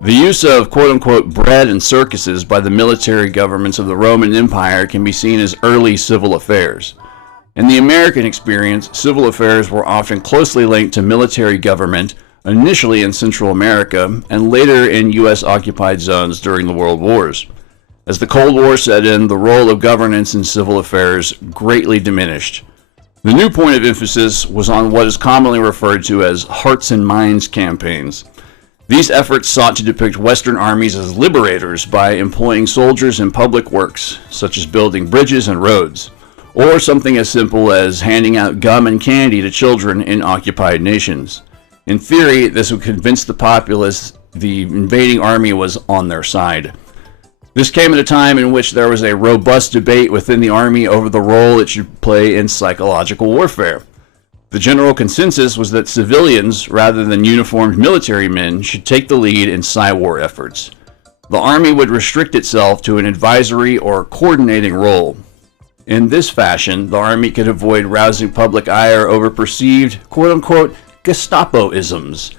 The use of quote-unquote bread and circuses by the military governments of the Roman Empire can be seen as early civil affairs. In the American experience, civil affairs were often closely linked to military government, initially in Central America, and later in U.S.-occupied zones during the World Wars. As the Cold War set in, the role of governance in civil affairs greatly diminished. The new point of emphasis was on what is commonly referred to as hearts and minds campaigns. These efforts sought to depict Western armies as liberators by employing soldiers in public works, such as building bridges and roads, or something as simple as handing out gum and candy to children in occupied nations. In theory, this would convince the populace the invading army was on their side. This came at a time in which there was a robust debate within the Army over the role it should play in psychological warfare. The general consensus was that civilians, rather than uniformed military men, should take the lead in Psy-war efforts. The Army would restrict itself to an advisory or coordinating role. In this fashion, the Army could avoid rousing public ire over perceived, quote-unquote, Gestapo-isms.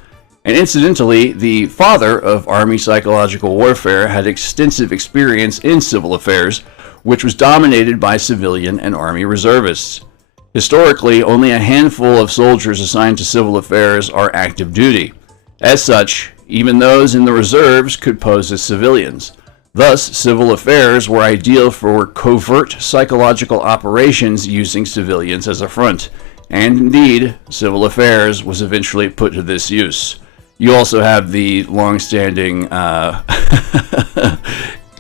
And incidentally, the father of Army psychological warfare had extensive experience in civil affairs, which was dominated by civilian and Army reservists. Historically, only a handful of soldiers assigned to civil affairs are active duty. As such, even those in the reserves could pose as civilians. Thus, civil affairs were ideal for covert psychological operations using civilians as a front. And indeed, civil affairs was eventually put to this use. You also have the long-standing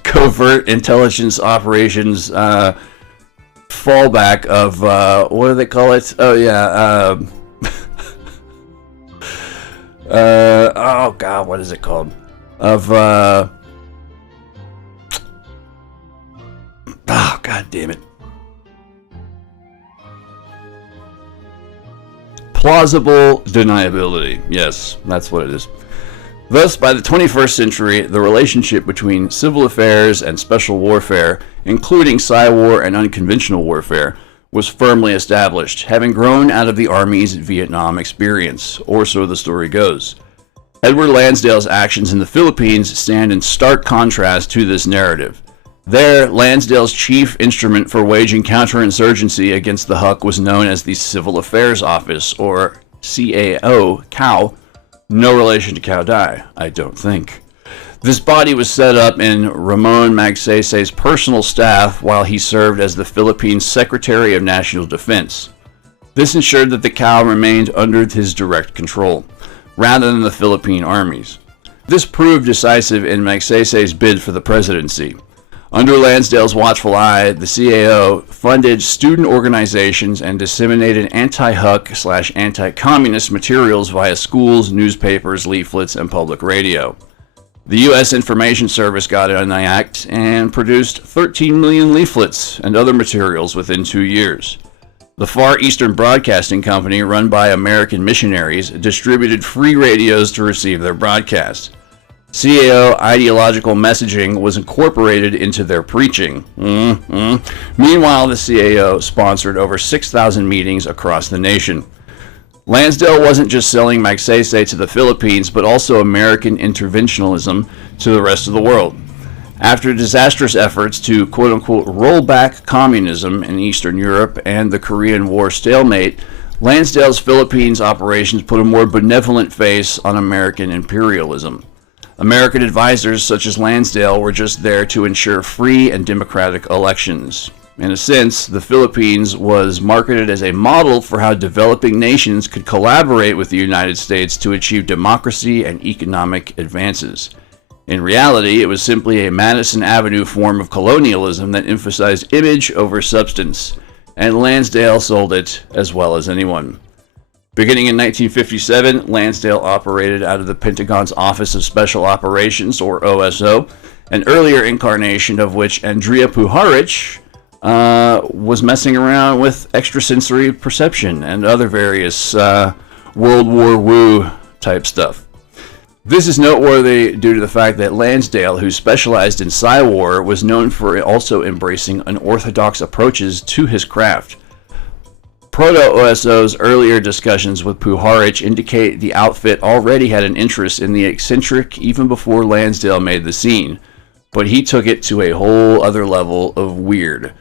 covert intelligence operations fallback of, what do they call it? Oh, yeah. Oh, God, what is it called? Of, oh, God damn it. Plausible deniability. Yes, that's what it is. Thus, by the 21st century, the relationship between civil affairs and special warfare, including Psy-war and unconventional warfare, was firmly established, having grown out of the Army's Vietnam experience, or so the story goes. Edward Lansdale's actions in the Philippines stand in stark contrast to this narrative. There, Lansdale's chief instrument for waging counterinsurgency against the Huck was known as the Civil Affairs Office, or CAO, COW, no relation to Cao Dai, I don't think. This body was set up in Ramon Magsaysay's personal staff while he served as the Philippines Secretary of National Defense. This ensured that the COW remained under his direct control, rather than the Philippine armies. This proved decisive in Magsaysay's bid for the presidency. Under Lansdale's watchful eye, the CAO funded student organizations and disseminated anti-Huck/anti-communist materials via schools, newspapers, leaflets, and public radio. The U.S. Information Service got in on the act and produced 13 million leaflets and other materials within 2 years. The Far Eastern Broadcasting Company, run by American missionaries, distributed free radios to receive their broadcasts. CAO ideological messaging was incorporated into their preaching. Meanwhile, the CAO sponsored over 6,000 meetings across the nation. Lansdale wasn't just selling Magsaysay to the Philippines, but also American interventionism to the rest of the world. After disastrous efforts to quote-unquote roll back communism in Eastern Europe and the Korean War stalemate, Lansdale's Philippines operations put a more benevolent face on American imperialism. American advisors such as Lansdale were just there to ensure free and democratic elections. In a sense, the Philippines was marketed as a model for how developing nations could collaborate with the United States to achieve democracy and economic advances. In reality, it was simply a Madison Avenue form of colonialism that emphasized image over substance, and Lansdale sold it as well as anyone. Beginning in 1957, Lansdale operated out of the Pentagon's Office of Special Operations, or OSO, an earlier incarnation of which Andrea Puharich was messing around with extrasensory perception and other various World War Woo type stuff. This is noteworthy due to the fact that Lansdale, who specialized in Psywar, was known for also embracing unorthodox approaches to his craft. Proto-OSO's earlier discussions with Puharich indicate the outfit already had an interest in the eccentric even before Lansdale made the scene, but he took it to a whole other level of weird.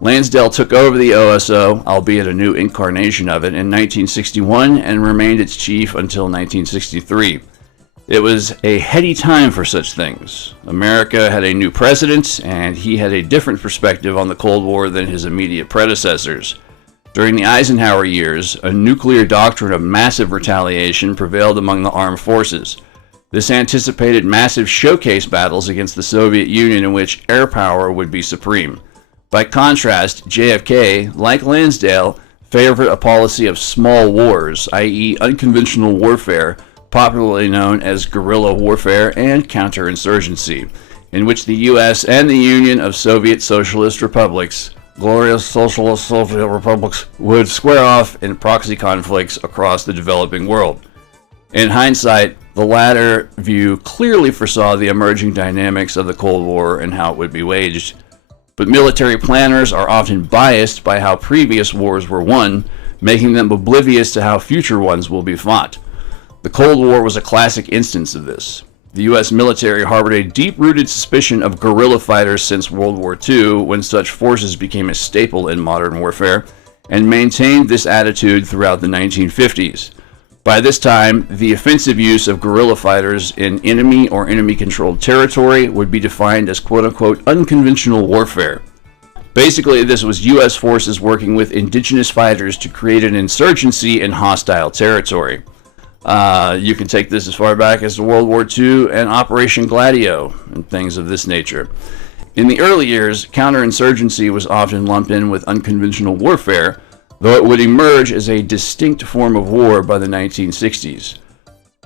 Lansdale took over the OSO, albeit a new incarnation of it, in 1961 and remained its chief until 1963. It was a heady time for such things. America had a new president, and he had a different perspective on the Cold War than his immediate predecessors. During the Eisenhower years, a nuclear doctrine of massive retaliation prevailed among the armed forces. This anticipated massive showcase battles against the Soviet Union in which air power would be supreme. By contrast, JFK, like Lansdale, favored a policy of small wars, i.e. unconventional warfare, popularly known as guerrilla warfare and counterinsurgency, in which the U.S. and the Union of Soviet Socialist Republics, glorious socialist Soviet republics, would square off in proxy conflicts across the developing world. In hindsight, the latter view clearly foresaw the emerging dynamics of the Cold War and how it would be waged. But military planners are often biased by how previous wars were won, making them oblivious to how future ones will be fought. The Cold War was a classic instance of this. The U.S. military harbored a deep-rooted suspicion of guerrilla fighters since World War II, when such forces became a staple in modern warfare, and maintained this attitude throughout the 1950s. By this time, the offensive use of guerrilla fighters in enemy or enemy-controlled territory would be defined as quote-unquote unconventional warfare. Basically, this was U.S. forces working with indigenous fighters to create an insurgency in hostile territory. You can take this as far back as World War II and Operation Gladio and things of this nature. In the early years, counterinsurgency was often lumped in with unconventional warfare, though it would emerge as a distinct form of war by the 1960s.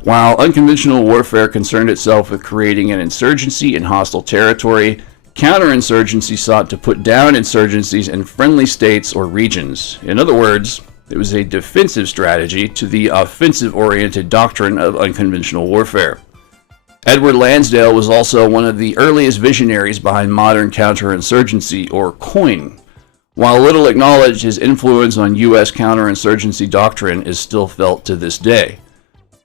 While unconventional warfare concerned itself with creating an insurgency in hostile territory, counterinsurgency sought to put down insurgencies in friendly states or regions. In other words, it was a defensive strategy to the offensive-oriented doctrine of unconventional warfare. Edward Lansdale was also one of the earliest visionaries behind modern counterinsurgency, or COIN. While little acknowledged, his influence on U.S. counterinsurgency doctrine is still felt to this day.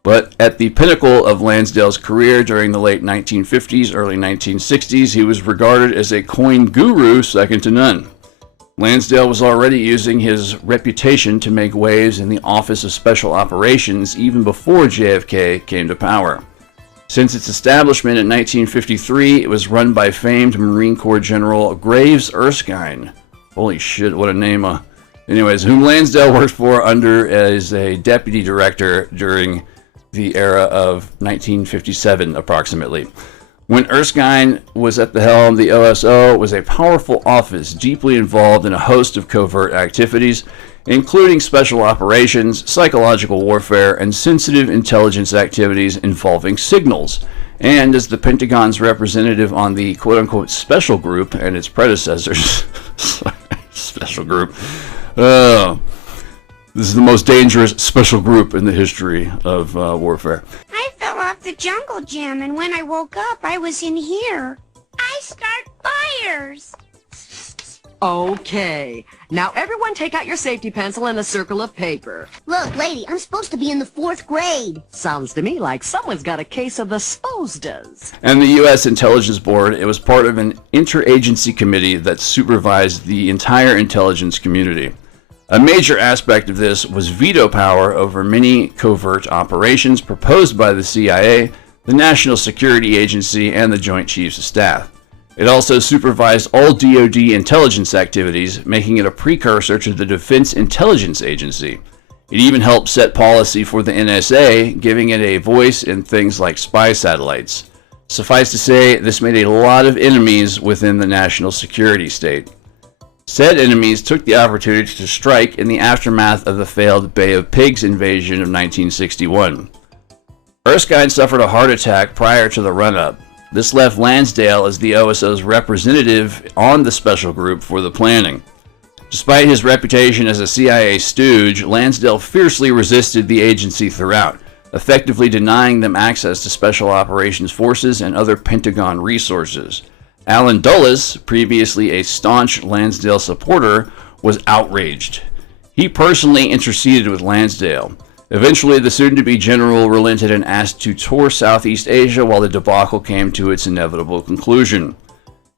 But at the pinnacle of Lansdale's career during the late 1950s, early 1960s, he was regarded as a COIN guru second to none. Lansdale was already using his reputation to make waves in the Office of Special Operations even before JFK came to power. Since its establishment in 1953, it was run by famed Marine Corps General Graves Erskine. Holy shit, what a name. Anyways, whom Lansdale worked for under as a deputy director during the era of 1957, approximately. When Erskine was at the helm, the OSO was a powerful office deeply involved in a host of covert activities, including special operations, psychological warfare, and sensitive intelligence activities involving signals. And as the Pentagon's representative on the quote-unquote special group and its predecessors, special group, this is the most dangerous special group in the history of warfare. I fell off the jungle gym, and when I woke up, I was in here. I start fires. Okay. Now everyone take out your safety pencil and a circle of paper. Look, lady, I'm supposed to be in the 4th grade. Sounds to me like someone's got a case of the SPOSDAs. And the U.S. Intelligence Board, it was part of an interagency committee that supervised the entire intelligence community. A major aspect of this was veto power over many covert operations proposed by the CIA, the National Security Agency, and the Joint Chiefs of Staff. It also supervised all DoD intelligence activities, making it a precursor to the Defense Intelligence Agency. It even helped set policy for the NSA, giving it a voice in things like spy satellites. Suffice to say, this made a lot of enemies within the national security state. Said enemies took the opportunity to strike in the aftermath of the failed Bay of Pigs invasion of 1961. Erskine suffered a heart attack prior to the run-up. This left Lansdale as the OSO's representative on the special group for the planning. Despite his reputation as a CIA stooge, Lansdale fiercely resisted the agency throughout, effectively denying them access to Special Operations Forces and other Pentagon resources. Alan Dulles, previously a staunch Lansdale supporter, was outraged. He personally interceded with Lansdale. Eventually, the soon-to-be general relented and asked to tour Southeast Asia while the debacle came to its inevitable conclusion.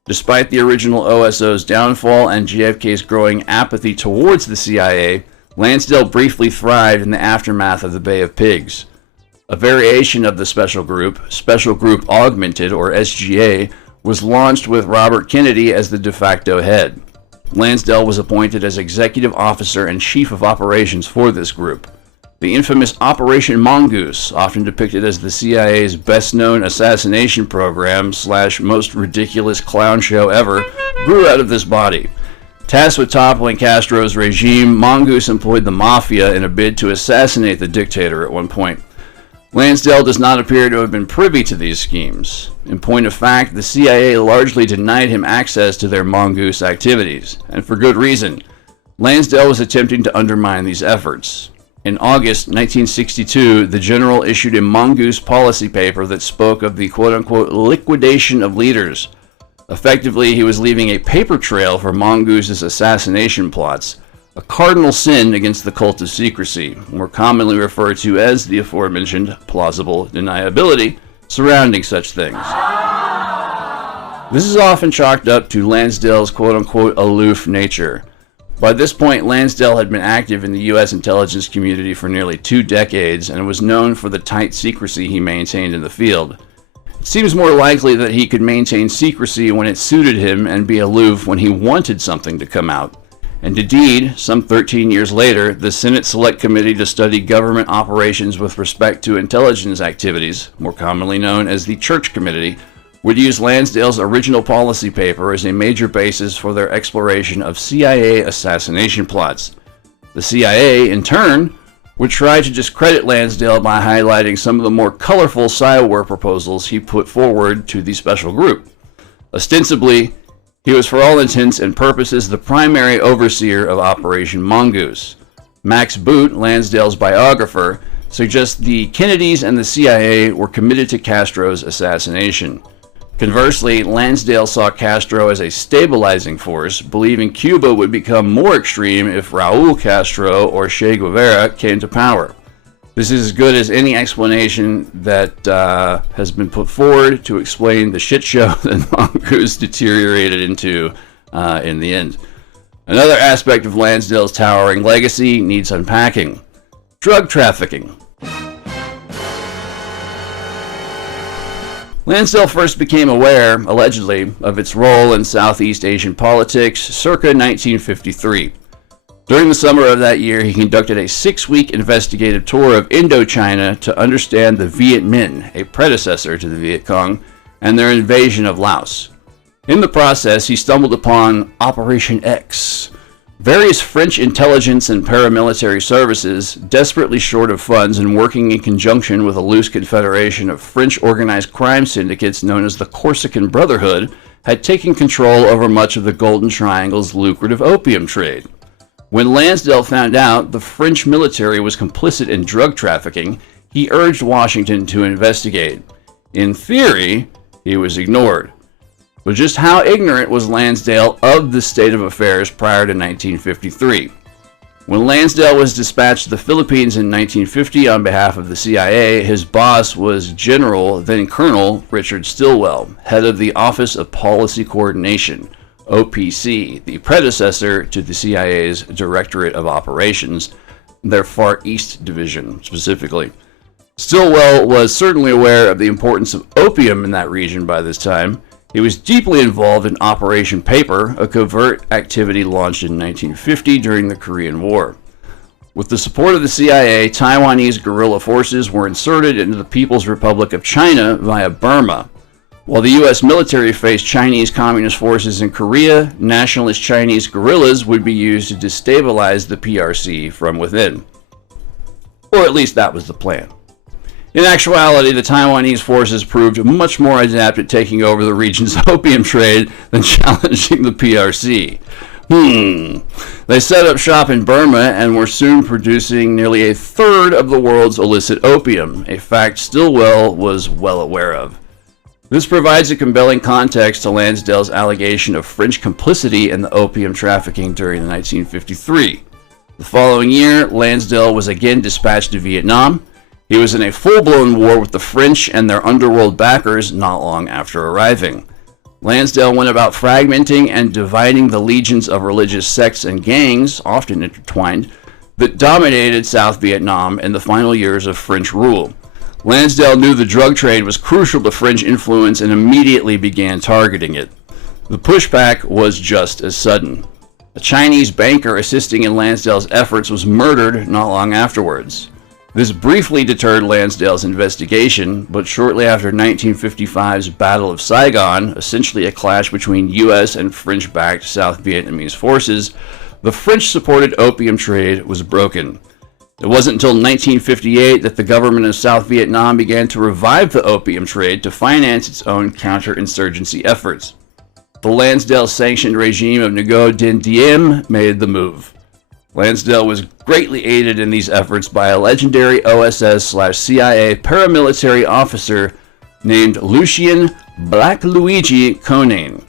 Despite the original OSO's downfall and JFK's growing apathy towards the CIA, Lansdale briefly thrived in the aftermath of the Bay of Pigs. A variation of the Special Group Augmented, or SGA, was launched with Robert Kennedy as the de facto head. Lansdale was appointed as executive officer and chief of operations for this group. The infamous Operation Mongoose, often depicted as the CIA's best-known assassination program / most ridiculous clown show ever, grew out of this body. Tasked with toppling Castro's regime, Mongoose employed the mafia in a bid to assassinate the dictator at one point. Lansdale does not appear to have been privy to these schemes. In point of fact, the CIA largely denied him access to their Mongoose activities, and for good reason. Lansdale was attempting to undermine these efforts. In August 1962, the general issued a Mongoose policy paper that spoke of the quote-unquote liquidation of leaders. Effectively, he was leaving a paper trail for Mongoose's assassination plots, a cardinal sin against the cult of secrecy, more commonly referred to as the aforementioned plausible deniability surrounding such things. This is often chalked up to Lansdale's quote-unquote aloof nature. By this point, Lansdale had been active in the U.S. intelligence community for nearly 2 decades and was known for the tight secrecy he maintained in the field. It seems more likely that he could maintain secrecy when it suited him and be aloof when he wanted something to come out. And indeed, some 13 years later, the Senate Select Committee to Study Government Operations with Respect to Intelligence Activities, more commonly known as the Church Committee, would use Lansdale's original policy paper as a major basis for their exploration of CIA assassination plots. The CIA, in turn, would try to discredit Lansdale by highlighting some of the more colorful spyware proposals he put forward to the special group. Ostensibly, he was for all intents and purposes the primary overseer of Operation Mongoose. Max Boot, Lansdale's biographer, suggests the Kennedys and the CIA were committed to Castro's assassination. Conversely, Lansdale saw Castro as a stabilizing force, believing Cuba would become more extreme if Raul Castro or Che Guevara came to power. This is as good as any explanation that has been put forward to explain the shit show that Mongoose deteriorated into in the end. Another aspect of Lansdale's towering legacy needs unpacking: drug trafficking. Lansdale first became aware, allegedly, of its role in Southeast Asian politics circa 1953. During the summer of that year, he conducted a 6-week investigative tour of Indochina to understand the Viet Minh, a predecessor to the Viet Cong, and their invasion of Laos. In the process, he stumbled upon Operation X. Various French intelligence and paramilitary services, desperately short of funds and working in conjunction with a loose confederation of French organized crime syndicates known as the Corsican Brotherhood, had taken control over much of the Golden Triangle's lucrative opium trade. When Lansdale found out the French military was complicit in drug trafficking, he urged Washington to investigate. In theory, he was ignored. But just how ignorant was Lansdale of the state of affairs prior to 1953? When Lansdale was dispatched to the Philippines in 1950 on behalf of the CIA, his boss was General, then Colonel, Richard Stilwell, head of the Office of Policy Coordination, OPC, the predecessor to the CIA's Directorate of Operations, their Far East Division specifically. Stillwell was certainly aware of the importance of opium in that region by this time. He was deeply involved in Operation Paper, a covert activity launched in 1950 during the Korean War. With the support of the CIA, Taiwanese guerrilla forces were inserted into the People's Republic of China via Burma. While the U.S. military faced Chinese Communist forces in Korea, nationalist Chinese guerrillas would be used to destabilize the PRC from within. Or at least that was the plan. In actuality, the Taiwanese forces proved much more adept at taking over the region's opium trade than challenging the PRC. They set up shop in Burma and were soon producing nearly a third of the world's illicit opium, a fact Stilwell was well aware of. This provides a compelling context to Lansdale's allegation of French complicity in the opium trafficking during 1953. The following year, Lansdale was again dispatched to Vietnam. He was in a full-blown war with the French and their underworld backers not long after arriving. Lansdale went about fragmenting and dividing the legions of religious sects and gangs, often intertwined, that dominated South Vietnam in the final years of French rule. Lansdale knew the drug trade was crucial to French influence and immediately began targeting it. The pushback was just as sudden. A Chinese banker assisting in Lansdale's efforts was murdered not long afterwards. This briefly deterred Lansdale's investigation, but shortly after 1955's Battle of Saigon, essentially a clash between U.S. and French-backed South Vietnamese forces, the French-supported opium trade was broken. It wasn't until 1958 that the government of South Vietnam began to revive the opium trade to finance its own counterinsurgency efforts. The Lansdale-sanctioned regime of Ngo Dinh Diem made the move. Lansdale was greatly aided in these efforts by a legendary OSS/CIA paramilitary officer named Lucien Black Luigi Conan.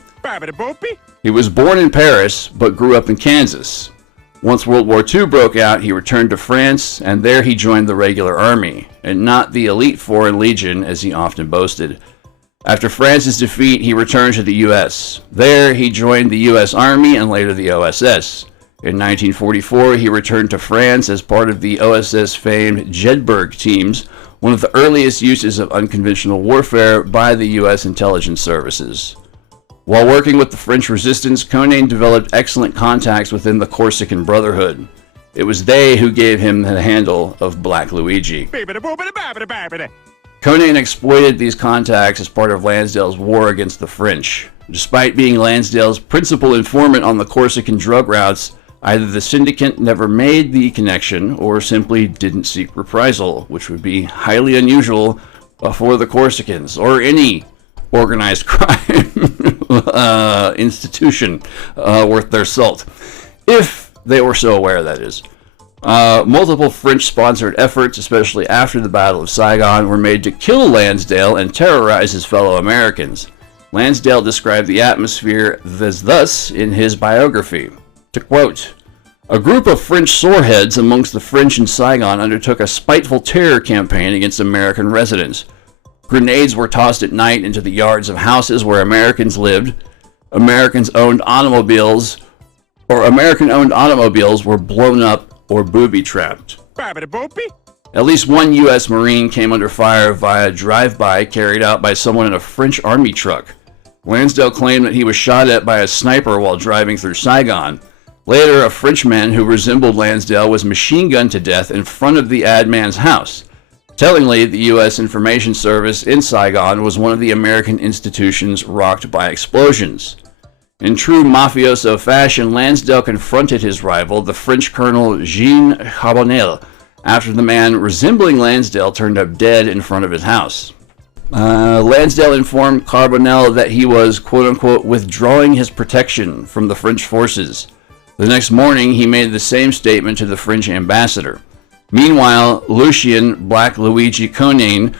He was born in Paris, but grew up in Kansas. Once World War II broke out, he returned to France, and there he joined the regular army, and not the elite Foreign Legion as he often boasted. After France's defeat, he returned to the U.S. There, he joined the U.S. Army and later the OSS. In 1944, he returned to France as part of the OSS-famed Jedburgh teams, one of the earliest uses of unconventional warfare by the U.S. intelligence services. While working with the French resistance, Conan developed excellent contacts within the Corsican Brotherhood. It was they who gave him the handle of Black Luigi. Conan exploited these contacts as part of Lansdale's war against the French. Despite being Lansdale's principal informant on the Corsican drug routes, either the syndicate never made the connection or simply didn't seek reprisal, which would be highly unusual for the Corsicans or any organized crime institution worth their salt. If they were so aware, that is. Multiple French-sponsored efforts, especially after the Battle of Saigon, were made to kill Lansdale and terrorize his fellow Americans. Lansdale described the atmosphere as thus in his biography. To quote, "A group of French soreheads amongst the French in Saigon undertook a spiteful terror campaign against American residents. Grenades were tossed at night into the yards of houses where Americans lived. American-owned automobiles were blown up or booby-trapped. At least one U.S. Marine came under fire via drive-by carried out by someone in a French army truck. Lansdale claimed that he was shot at by a sniper while driving through Saigon. Later, a Frenchman who resembled Lansdale was machine-gunned to death in front of the ad man's house. Tellingly, the U.S. Information Service in Saigon was one of the American institutions rocked by explosions. In true mafioso fashion, Lansdale confronted his rival, the French Colonel Jean Carbonel, after the man resembling Lansdale turned up dead in front of his house. Lansdale informed Carbonel that he was, quote-unquote, withdrawing his protection from the French forces. The next morning, he made the same statement to the French ambassador. Meanwhile, Lucien Black Luigi Conan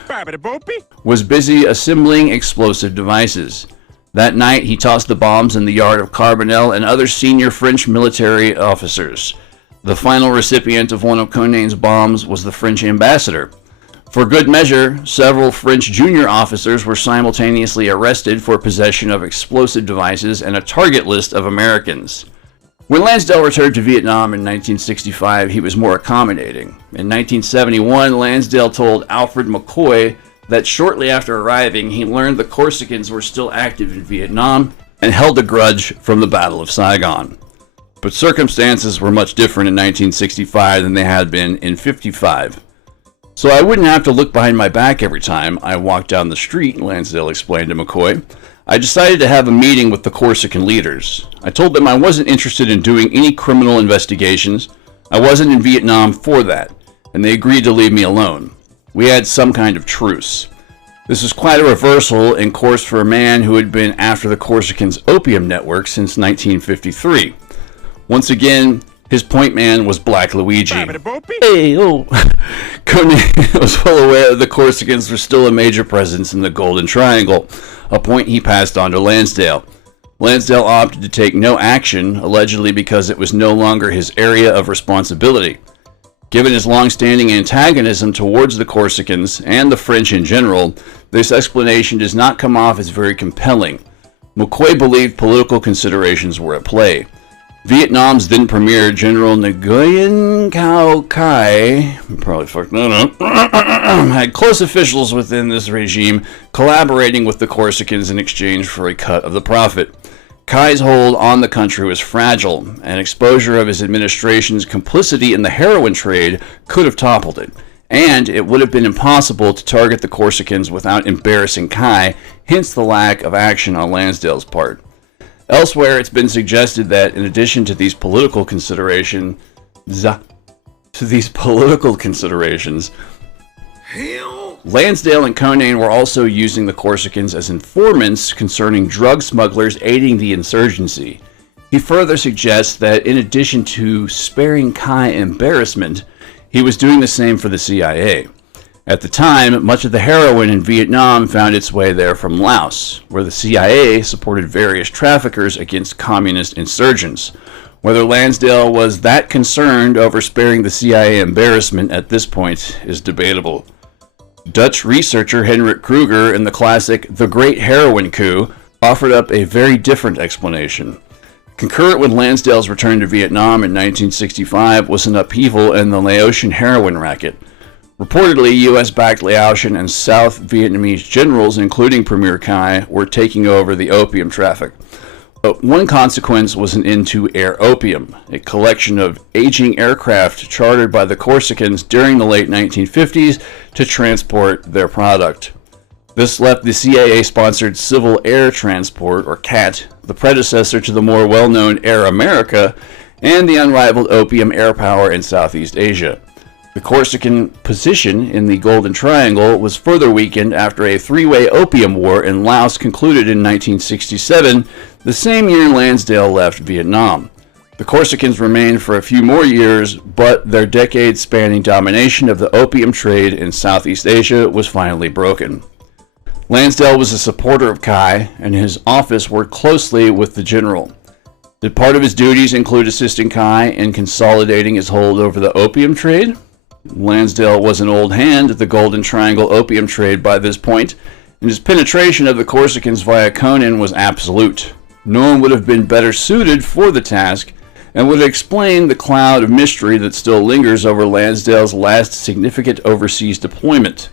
was busy assembling explosive devices. That night, he tossed the bombs in the yard of Carbonel and other senior French military officers. The final recipient of one of Conan's bombs was the French ambassador. For good measure, several French junior officers were simultaneously arrested for possession of explosive devices and a target list of Americans. When Lansdale returned to Vietnam in 1965, he was more accommodating. In 1971, Lansdale told Alfred McCoy that shortly after arriving, he learned the Corsicans were still active in Vietnam and held a grudge from the Battle of Saigon. But circumstances were much different in 1965 than they had been in 55. So I wouldn't have to look behind my back every time I walked down the street, Lansdale explained to McCoy. I decided to have a meeting with the Corsican leaders. I told them I wasn't interested in doing any criminal investigations. I wasn't in Vietnam for that, and they agreed to leave me alone. We had some kind of truce. This was quite a reversal in course for a man who had been after the Corsicans' opium network since 1953. Once again, his point man was Black Luigi. Hey, oh. Conan was well aware that the Corsicans were still a major presence in the Golden Triangle, a point he passed on to Lansdale. Lansdale opted to take no action, allegedly because it was no longer his area of responsibility. Given his long-standing antagonism towards the Corsicans and the French in general, this explanation does not come off as very compelling. McCoy believed political considerations were at play. Vietnam's then Premier General Nguyen Cao Khai, probably fucked that up, had close officials within this regime collaborating with the Corsicans in exchange for a cut of the profit. Kai's hold on the country was fragile, and exposure of his administration's complicity in the heroin trade could have toppled it, and it would have been impossible to target the Corsicans without embarrassing Kai, hence the lack of action on Lansdale's part. Elsewhere, it's been suggested that in addition to these political considerations, Lansdale and Conan were also using the Corsicans as informants concerning drug smugglers aiding the insurgency. He further suggests that in addition to sparing Kai embarrassment, he was doing the same for the CIA. At the time, much of the heroin in Vietnam found its way there from Laos, where the CIA supported various traffickers against communist insurgents. Whether Lansdale was that concerned over sparing the CIA embarrassment at this point is debatable. Dutch researcher Henrik Kruger in the classic The Great Heroin Coup offered up a very different explanation. Concurrent with Lansdale's return to Vietnam in 1965 was an upheaval in the Laotian heroin racket. Reportedly, U.S.-backed Laotian and South Vietnamese generals, including Premier Khai, were taking over the opium traffic. But one consequence was an end to Air Opium, a collection of aging aircraft chartered by the Corsicans during the late 1950s to transport their product. This left the CIA-sponsored Civil Air Transport, or CAT, the predecessor to the more well-known Air America, and the unrivaled opium air power in Southeast Asia. The Corsican position in the Golden Triangle was further weakened after a three-way opium war in Laos concluded in 1967, the same year Lansdale left Vietnam. The Corsicans remained for a few more years, but their decade-spanning domination of the opium trade in Southeast Asia was finally broken. Lansdale was a supporter of Khai, and his office worked closely with the general. Did part of his duties include assisting Khai in consolidating his hold over the opium trade? Lansdale was an old hand at the Golden Triangle opium trade by this point, and his penetration of the Corsicans via Conan was absolute. No one would have been better suited for the task, and would explain the cloud of mystery that still lingers over Lansdale's last significant overseas deployment.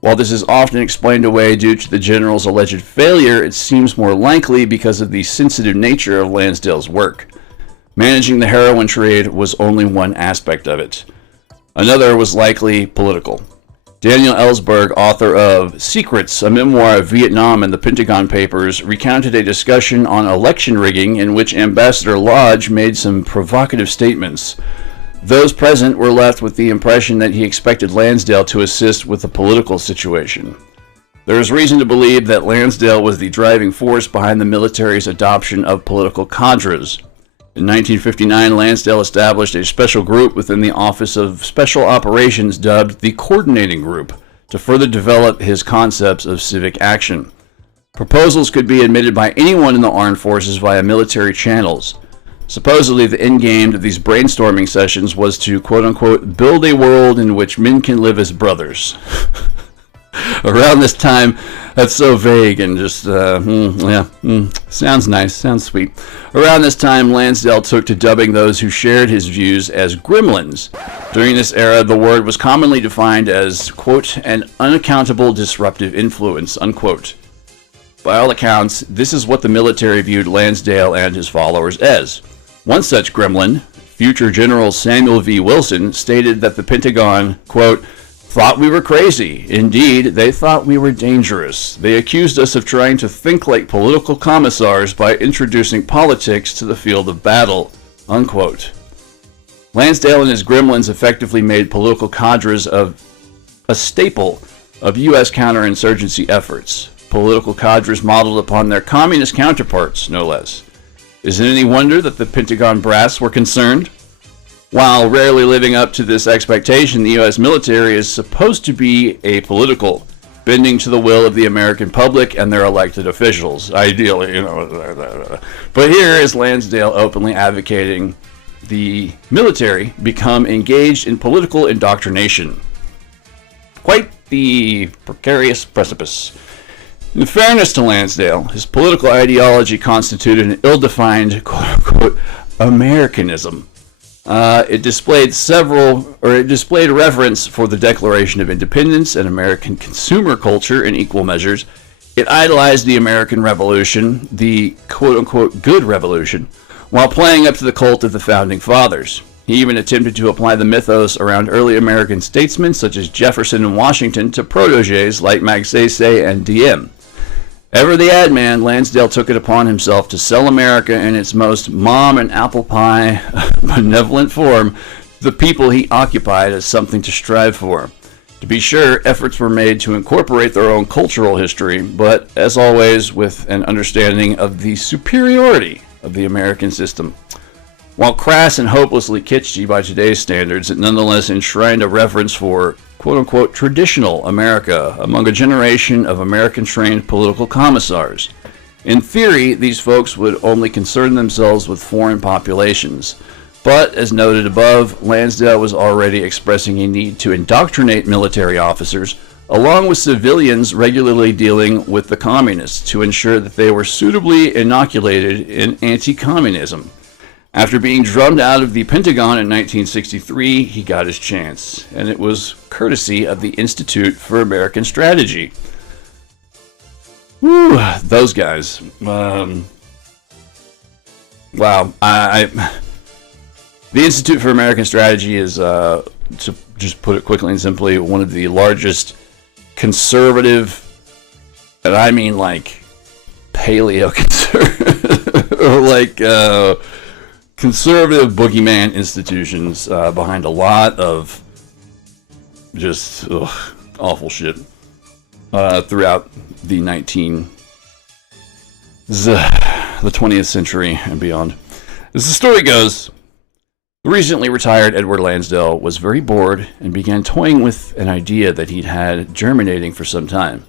While this is often explained away due to the general's alleged failure, it seems more likely because of the sensitive nature of Lansdale's work. Managing the heroin trade was only one aspect of it. Another was likely political. Daniel Ellsberg, author of Secrets, a memoir of Vietnam and the Pentagon Papers, recounted a discussion on election rigging in which Ambassador Lodge made some provocative statements. Those present were left with the impression that he expected Lansdale to assist with the political situation. There is reason to believe that Lansdale was the driving force behind the military's adoption of political cadres. In 1959, Lansdale established a special group within the Office of Special Operations dubbed the Coordinating Group to further develop his concepts of civic action. Proposals could be admitted by anyone in the armed forces via military channels. Supposedly, the end game of these brainstorming sessions was to, quote-unquote, build a world in which men can live as brothers. Around this time, that's so vague and just, sounds nice, sounds sweet. Around this time, Lansdale took to dubbing those who shared his views as gremlins. During this era, the word was commonly defined as, quote, an unaccountable disruptive influence, unquote. By all accounts, this is what the military viewed Lansdale and his followers as. One such gremlin, future General Samuel V. Wilson, stated that the Pentagon, quote, thought we were crazy. Indeed, they thought we were dangerous. They accused us of trying to think like political commissars by introducing politics to the field of battle." Unquote. Lansdale and his gremlins effectively made political cadres of a staple of U.S. counterinsurgency efforts. Political cadres modeled upon their communist counterparts, no less. Is it any wonder that the Pentagon brass were concerned? While rarely living up to this expectation, the U.S. military is supposed to be apolitical, bending to the will of the American public and their elected officials, ideally, But here is Lansdale openly advocating the military become engaged in political indoctrination. Quite the precarious precipice. In fairness to Lansdale, his political ideology constituted an ill-defined, quote-unquote, Americanism. It displayed reverence for the Declaration of Independence and American consumer culture in equal measures. It idolized the American Revolution, the quote-unquote good revolution, while playing up to the cult of the Founding Fathers. He even attempted to apply the mythos around early American statesmen such as Jefferson and Washington to protégés like Magsaysay and Diem. Ever the ad man, Lansdale took it upon himself to sell America in its most mom and apple pie benevolent form to the people he occupied as something to strive for. To be sure, efforts were made to incorporate their own cultural history, but as always with an understanding of the superiority of the American system. While crass and hopelessly kitschy by today's standards, it nonetheless enshrined a reverence for quote-unquote traditional America among a generation of American-trained political commissars. In theory, these folks would only concern themselves with foreign populations. But, as noted above, Lansdale was already expressing a need to indoctrinate military officers, along with civilians regularly dealing with the communists, to ensure that they were suitably inoculated in anti-communism. After being drummed out of the Pentagon in 1963, he got his chance, and it was courtesy of the Institute for American Strategy. Whew, those guys. Wow. The Institute for American Strategy is, to just put it quickly and simply, one of the largest conservative, and I mean like paleo-conservative, or like conservative boogeyman institutions behind a lot of just awful shit throughout the 20th century and beyond. As the story goes, the recently retired Edward Lansdale was very bored and began toying with an idea that he'd had germinating for some time.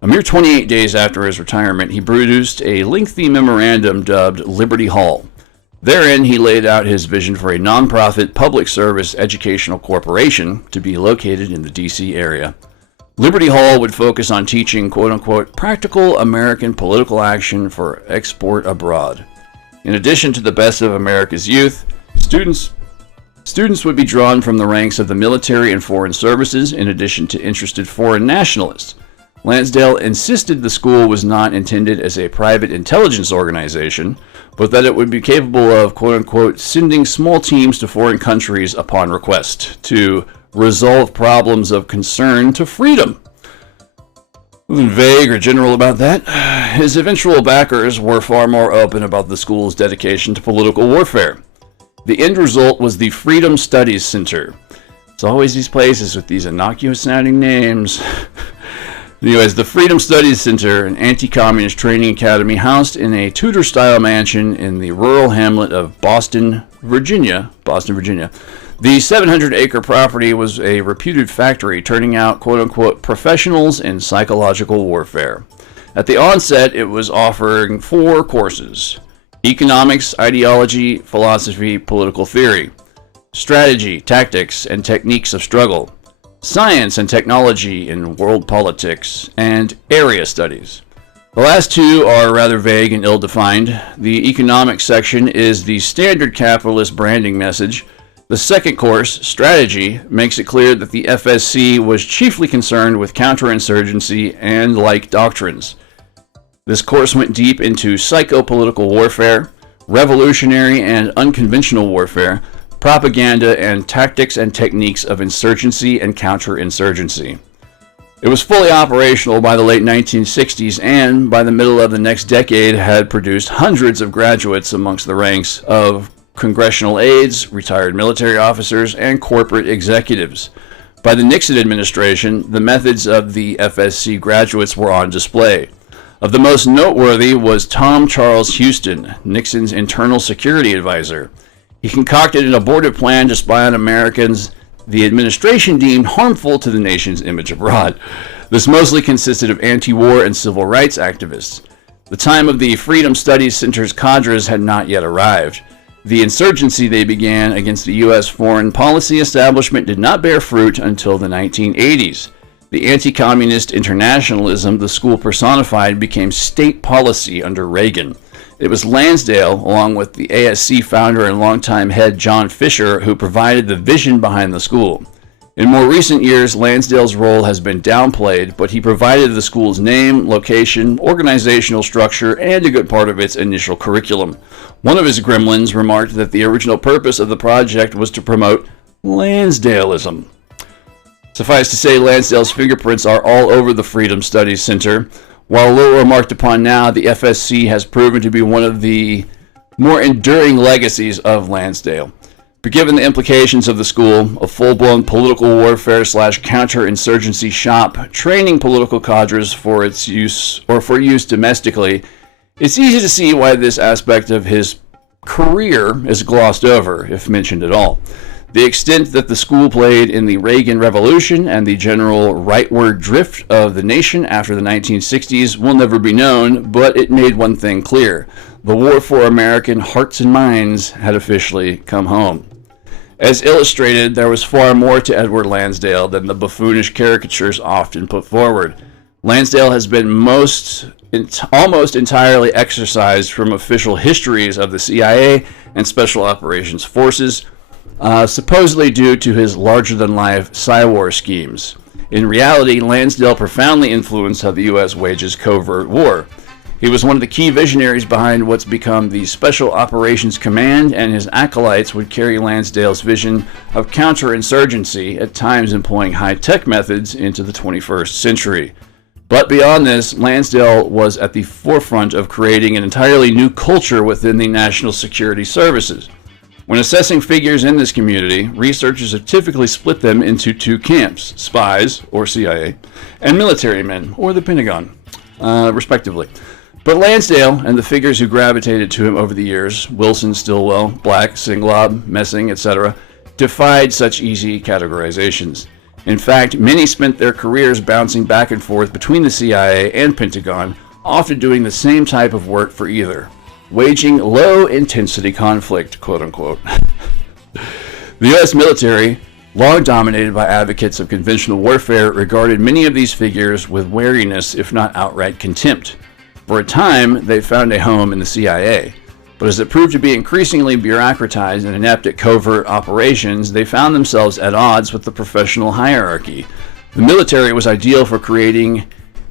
A mere 28 days after his retirement, he produced a lengthy memorandum dubbed Liberty Hall. Therein, he laid out his vision for a nonprofit public service educational corporation to be located in the D.C. area. Liberty Hall would focus on teaching quote-unquote practical American political action for export abroad. In addition to the best of America's youth, students would be drawn from the ranks of the military and foreign services, in addition to interested foreign nationalists. Lansdale insisted the school was not intended as a private intelligence organization, but that it would be capable of, quote-unquote, sending small teams to foreign countries upon request to resolve problems of concern to freedom. Wasn't vague or general about that. His eventual backers were far more open about the school's dedication to political warfare. The end result was the Freedom Studies Center. It's always these places with these innocuous-sounding names. Anyways, the Freedom Studies Center, an anti-communist training academy housed in a Tudor-style mansion in the rural hamlet of Boston, Virginia. The 700-acre property was a reputed factory turning out, quote-unquote, professionals in psychological warfare. At the onset, it was offering 4 courses: economics, ideology, philosophy, political theory, strategy, tactics, and techniques of struggle, science and technology in world politics, and area studies. The last 2 are rather vague and ill-defined. The economics section is the standard capitalist branding message. The second course, strategy, makes it clear that the FSC was chiefly concerned with counterinsurgency and like doctrines. This course went deep into psychopolitical warfare, revolutionary and unconventional warfare, propaganda, and tactics and techniques of insurgency and counterinsurgency. It was fully operational by the late 1960s and, by the middle of the next decade, had produced hundreds of graduates amongst the ranks of congressional aides, retired military officers, and corporate executives. By the Nixon administration, the methods of the FSC graduates were on display. Of the most noteworthy was Tom Charles Houston, Nixon's internal security advisor. He concocted an abortive plan to spy on Americans the administration deemed harmful to the nation's image abroad. This mostly consisted of anti-war and civil rights activists. The time of the Freedom Studies Center's cadres had not yet arrived. The insurgency they began against the U.S. foreign policy establishment did not bear fruit until the 1980s. The anti-communist internationalism the school personified became state policy under Reagan. It was Lansdale, along with the ASC founder and longtime head John Fisher, who provided the vision behind the school. In more recent years, Lansdale's role has been downplayed, but he provided the school's name, location, organizational structure, and a good part of its initial curriculum. One of his gremlins remarked that the original purpose of the project was to promote Lansdaleism. Suffice to say, Lansdale's fingerprints are all over the Freedom Studies Center. While little remarked upon now, the FSC has proven to be one of the more enduring legacies of Lansdale. But given the implications of the school, a full-blown political warfare/counterinsurgency shop training political cadres for its use or for use domestically, it's easy to see why this aspect of his career is glossed over, if mentioned at all. The extent that the school played in the Reagan Revolution and the general rightward drift of the nation after the 1960s will never be known, but it made one thing clear. The war for American hearts and minds had officially come home. As illustrated, there was far more to Edward Lansdale than the buffoonish caricatures often put forward. Lansdale has been almost entirely excised from official histories of the CIA and Special Operations Forces, supposedly due to his larger-than-life Psy-war schemes. In reality, Lansdale profoundly influenced how the U.S. wages covert war. He was one of the key visionaries behind what's become the Special Operations Command, and his acolytes would carry Lansdale's vision of counterinsurgency, at times employing high-tech methods, into the 21st century. But beyond this, Lansdale was at the forefront of creating an entirely new culture within the National Security Services. When assessing figures in this community, researchers have typically split them into two camps, spies, or CIA, and military men, or the Pentagon, respectively. But Lansdale and the figures who gravitated to him over the years, Wilson, Stilwell, Black, Singlob, Messing, etc., defied such easy categorizations. In fact, many spent their careers bouncing back and forth between the CIA and Pentagon, often doing the same type of work for either, waging low-intensity conflict, quote-unquote. The U.S. military, long dominated by advocates of conventional warfare, regarded many of these figures with wariness, if not outright contempt. For a time, they found a home in the CIA. But as it proved to be increasingly bureaucratized and inept at covert operations, they found themselves at odds with the professional hierarchy. The military was ideal for creating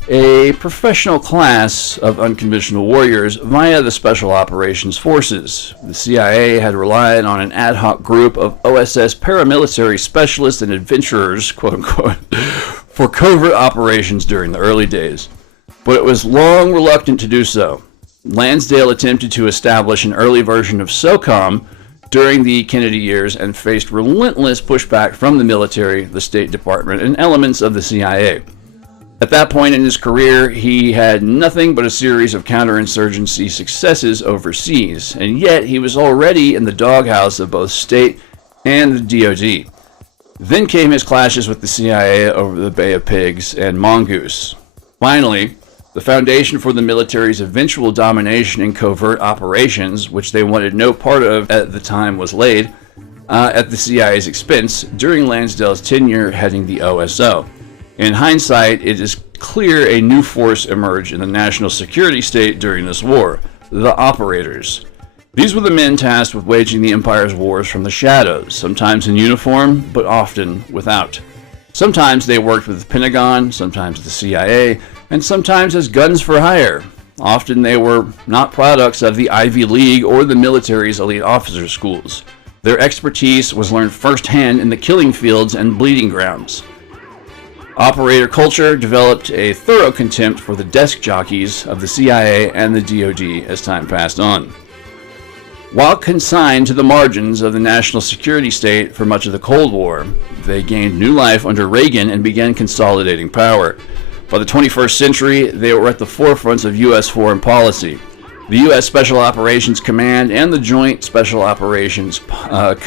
a professional class of unconventional warriors via the Special Operations Forces. The CIA had relied on an ad hoc group of OSS paramilitary specialists and adventurers, quote-unquote, for covert operations during the early days. But it was long reluctant to do so. Lansdale attempted to establish an early version of SOCOM during the Kennedy years and faced relentless pushback from the military, the State Department, and elements of the CIA. At that point in his career, he had nothing but a series of counterinsurgency successes overseas, and yet he was already in the doghouse of both state and the DoD. Then came his clashes with the CIA over the Bay of Pigs and Mongoose. Finally, the foundation for the military's eventual domination in covert operations, which they wanted no part of at the time, was laid at the CIA's expense during Lansdale's tenure heading the OSO. In hindsight, it is clear a new force emerged in the national security state during this war, the operators. These were the men tasked with waging the empire's wars from the shadows, sometimes in uniform, but often without. Sometimes they worked with the Pentagon, sometimes the CIA, and sometimes as guns for hire. Often they were not products of the Ivy League or the military's elite officer schools. Their expertise was learned firsthand in the killing fields and bleeding grounds. Operator culture developed a thorough contempt for the desk jockeys of the CIA and the DoD as time passed on. While consigned to the margins of the national security state for much of the Cold War, they gained new life under Reagan and began consolidating power. By the 21st century, they were at the forefront of U.S. foreign policy. The U.S. Special Operations Command and the Joint Special Operations and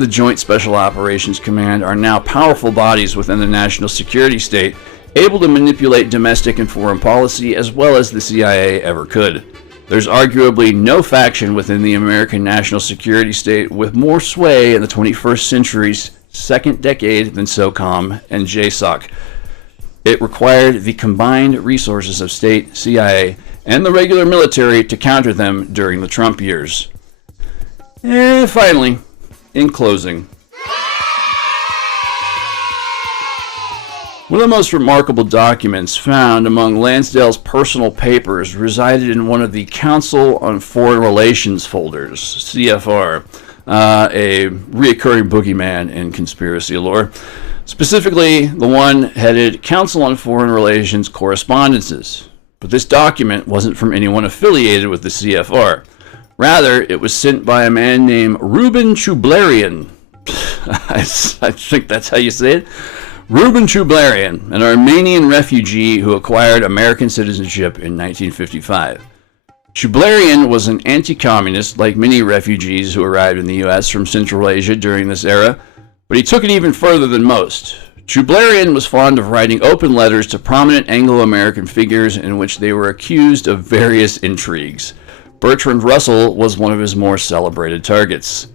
the Joint Special Operations Command are now powerful bodies within the national security state, able to manipulate domestic and foreign policy as well as the CIA ever could. There's arguably no faction within the American national security state with more sway in the 21st century's second decade than SOCOM and JSOC. It required the combined resources of state, CIA, and the regular military to counter them during the Trump years. And finally, in closing, one of the most remarkable documents found among Lansdale's personal papers resided in one of the Council on Foreign Relations folders, CFR, a reoccurring boogeyman in conspiracy lore. Specifically, the one headed Council on Foreign Relations Correspondences. But this document wasn't from anyone affiliated with the CFR. Rather, it was sent by a man named Reuben Chublarian. I think that's how you say it. Reuben Chublarian, an Armenian refugee who acquired American citizenship in 1955. Chublarian was an anti-communist, like many refugees who arrived in the U.S. from Central Asia during this era, but he took it even further than most. Chublarian was fond of writing open letters to prominent Anglo-American figures in which they were accused of various intrigues. Bertrand Russell was one of his more celebrated targets.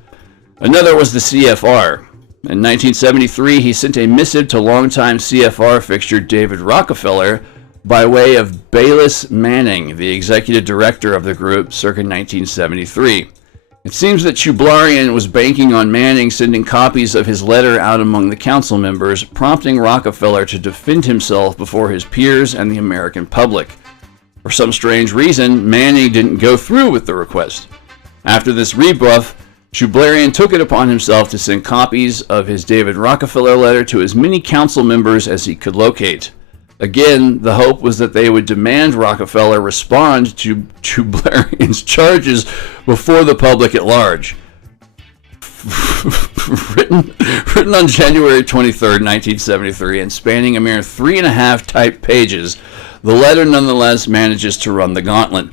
Another was the CFR. In 1973, he sent a missive to longtime CFR fixture David Rockefeller by way of Bayless Manning, the executive director of the group circa 1973. It seems that Chublarian was banking on Manning sending copies of his letter out among the council members, prompting Rockefeller to defend himself before his peers and the American public. For some strange reason, Manning didn't go through with the request. After this rebuff, Chublarian took it upon himself to send copies of his David Rockefeller letter to as many council members as he could locate. Again, the hope was that they would demand Rockefeller respond to Chublarian's charges before the public at large. written on January 23, 1973, and spanning a mere 3.5 typed pages, the letter nonetheless manages to run the gauntlet.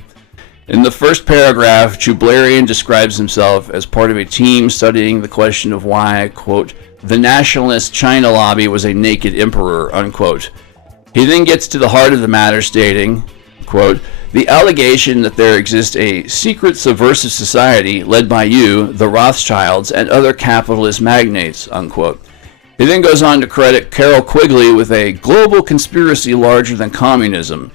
In the first paragraph, Chublarian describes himself as part of a team studying the question of why, quote, the nationalist China lobby was a naked emperor, unquote. He then gets to the heart of the matter, stating, quote, the allegation that there exists a secret subversive society led by you, the Rothschilds, and other capitalist magnates, unquote. He then goes on to credit Carroll Quigley with a global conspiracy larger than communism.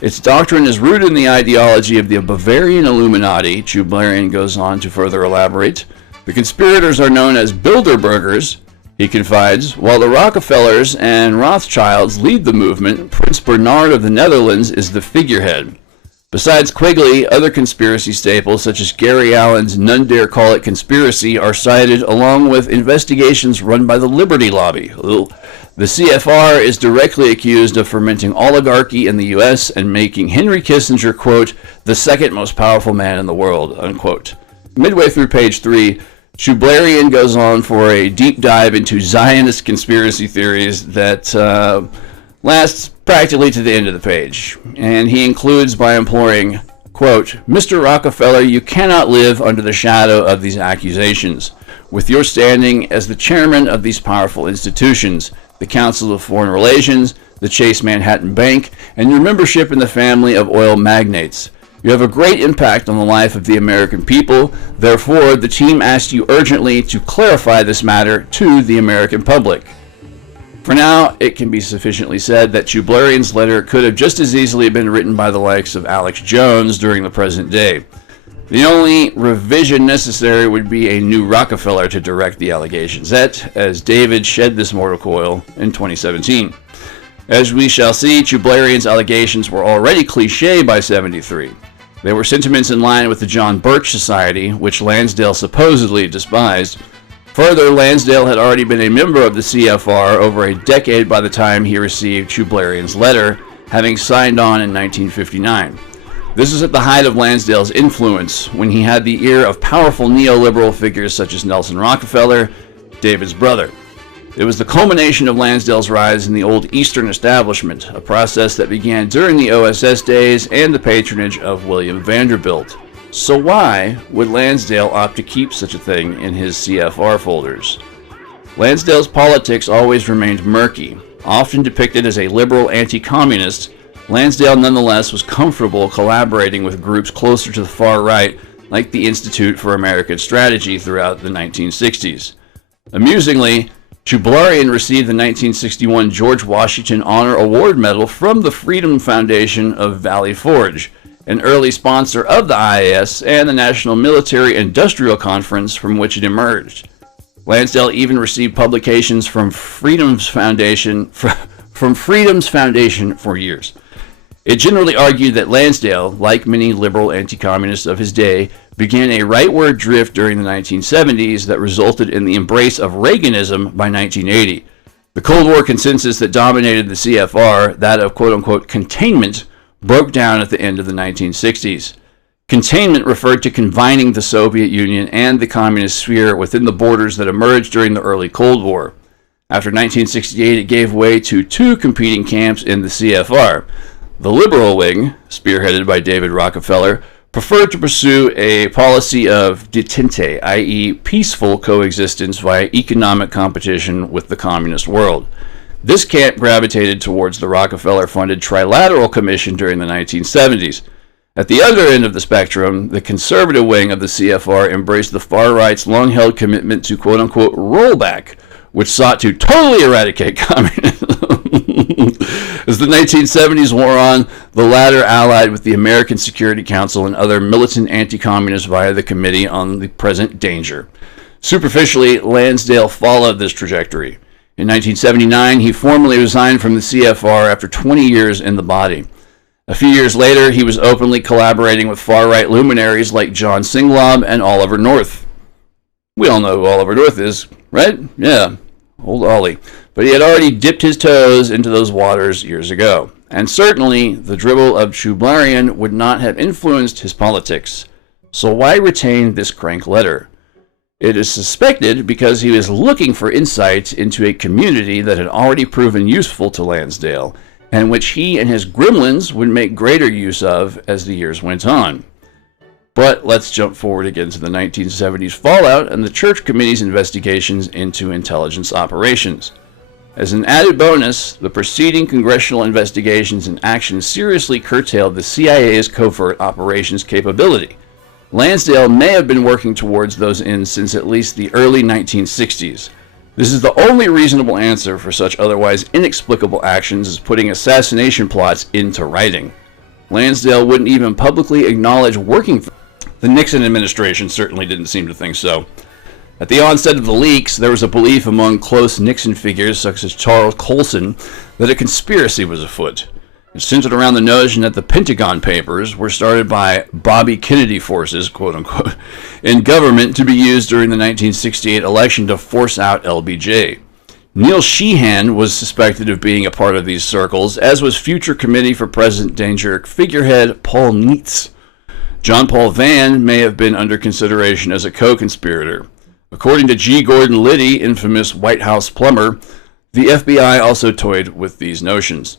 Its doctrine is rooted in the ideology of the Bavarian Illuminati, Chublarian goes on to further elaborate. The conspirators are known as Bilderbergers, he confides. While the Rockefellers and Rothschilds lead the movement, Prince Bernard of the Netherlands is the figurehead. Besides Quigley, other conspiracy staples such as Gary Allen's None Dare Call It Conspiracy are cited, along with investigations run by the Liberty Lobby. The CFR is directly accused of fermenting oligarchy in the U.S. and making Henry Kissinger, quote, the second most powerful man in the world, unquote. Midway through page 3, Chublarian goes on for a deep dive into Zionist conspiracy theories that lasts practically to the end of the page. And he includes by imploring, quote, Mr. Rockefeller, you cannot live under the shadow of these accusations. With your standing as the chairman of these powerful institutions, the Council of Foreign Relations, the Chase Manhattan Bank, and your membership in the family of oil magnates. You have a great impact on the life of the American people. Therefore, the team asked you urgently to clarify this matter to the American public. For now, it can be sufficiently said that Chublarian's letter could have just as easily been written by the likes of Alex Jones during the present day. The only revision necessary would be a new Rockefeller to direct the allegations at, as David shed this mortal coil in 2017. As we shall see, Chublarian's allegations were already cliché by 73. They were sentiments in line with the John Birch Society, which Lansdale supposedly despised. Further, Lansdale had already been a member of the CFR over a decade by the time he received Shublarian's letter, having signed on in 1959. This was at the height of Lansdale's influence, when he had the ear of powerful neoliberal figures such as Nelson Rockefeller, David's brother. It was the culmination of Lansdale's rise in the old Eastern establishment, a process that began during the OSS days and the patronage of William Vanderbilt. So why would Lansdale opt to keep such a thing in his CFR folders? Lansdale's politics always remained murky. Often depicted as a liberal anti-communist, Lansdale nonetheless was comfortable collaborating with groups closer to the far right, like the Institute for American Strategy throughout the 1960s. Amusingly, Shublarian received the 1961 George Washington Honor Award Medal from the Freedom Foundation of Valley Forge, an early sponsor of the IAS and the National Military Industrial Conference from which it emerged. Lansdale even received publications from Freedom's Foundation for years. It generally argued that Lansdale, like many liberal anti-communists of his day, began a rightward drift during the 1970s that resulted in the embrace of Reaganism by 1980. The Cold War consensus that dominated the CFR, that of quote-unquote containment, broke down at the end of the 1960s. Containment referred to confining the Soviet Union and the communist sphere within the borders that emerged during the early Cold War. After 1968, it gave way to two competing camps in the CFR. The liberal wing, spearheaded by David Rockefeller, preferred to pursue a policy of detente, i.e. peaceful coexistence via economic competition with the communist world. This camp gravitated towards the Rockefeller-funded Trilateral Commission during the 1970s. At the other end of the spectrum, the conservative wing of the CFR embraced the far right's long-held commitment to quote-unquote rollback, which sought to totally eradicate communism. As the 1970s wore on, the latter allied with the American Security Council and other militant anti-communists via the Committee on the Present Danger. Superficially, Lansdale followed this trajectory. In 1979, he formally resigned from the CFR after 20 years in the body. A few years later, he was openly collaborating with far-right luminaries like John Singlob and Oliver North. We all know who Oliver North is, right? Yeah, old Ollie. But he had already dipped his toes into those waters years ago. And certainly, the dribble of Shublarian would not have influenced his politics. So why retain this crank letter? It is suspected because he was looking for insight into a community that had already proven useful to Lansdale, and which he and his gremlins would make greater use of as the years went on. But let's jump forward again to the 1970s fallout and the Church Committee's investigations into intelligence operations. As an added bonus, the preceding congressional investigations and actions seriously curtailed the CIA's covert operations capability. Lansdale may have been working towards those ends since at least the early 1960s. This is the only reasonable answer for such otherwise inexplicable actions as putting assassination plots into writing. Lansdale wouldn't even publicly acknowledge working for the Nixon administration certainly didn't seem to think so. At the onset of the leaks, there was a belief among close Nixon figures such as Charles Colson that a conspiracy was afoot. It centered around the notion that the Pentagon Papers were started by Bobby Kennedy forces, quote-unquote, in government to be used during the 1968 election to force out LBJ. Neil Sheehan was suspected of being a part of these circles, as was future Committee for President Danger figurehead Paul Neitz. John Paul Vann may have been under consideration as a co-conspirator. According to G. Gordon Liddy, infamous White House plumber, the FBI also toyed with these notions.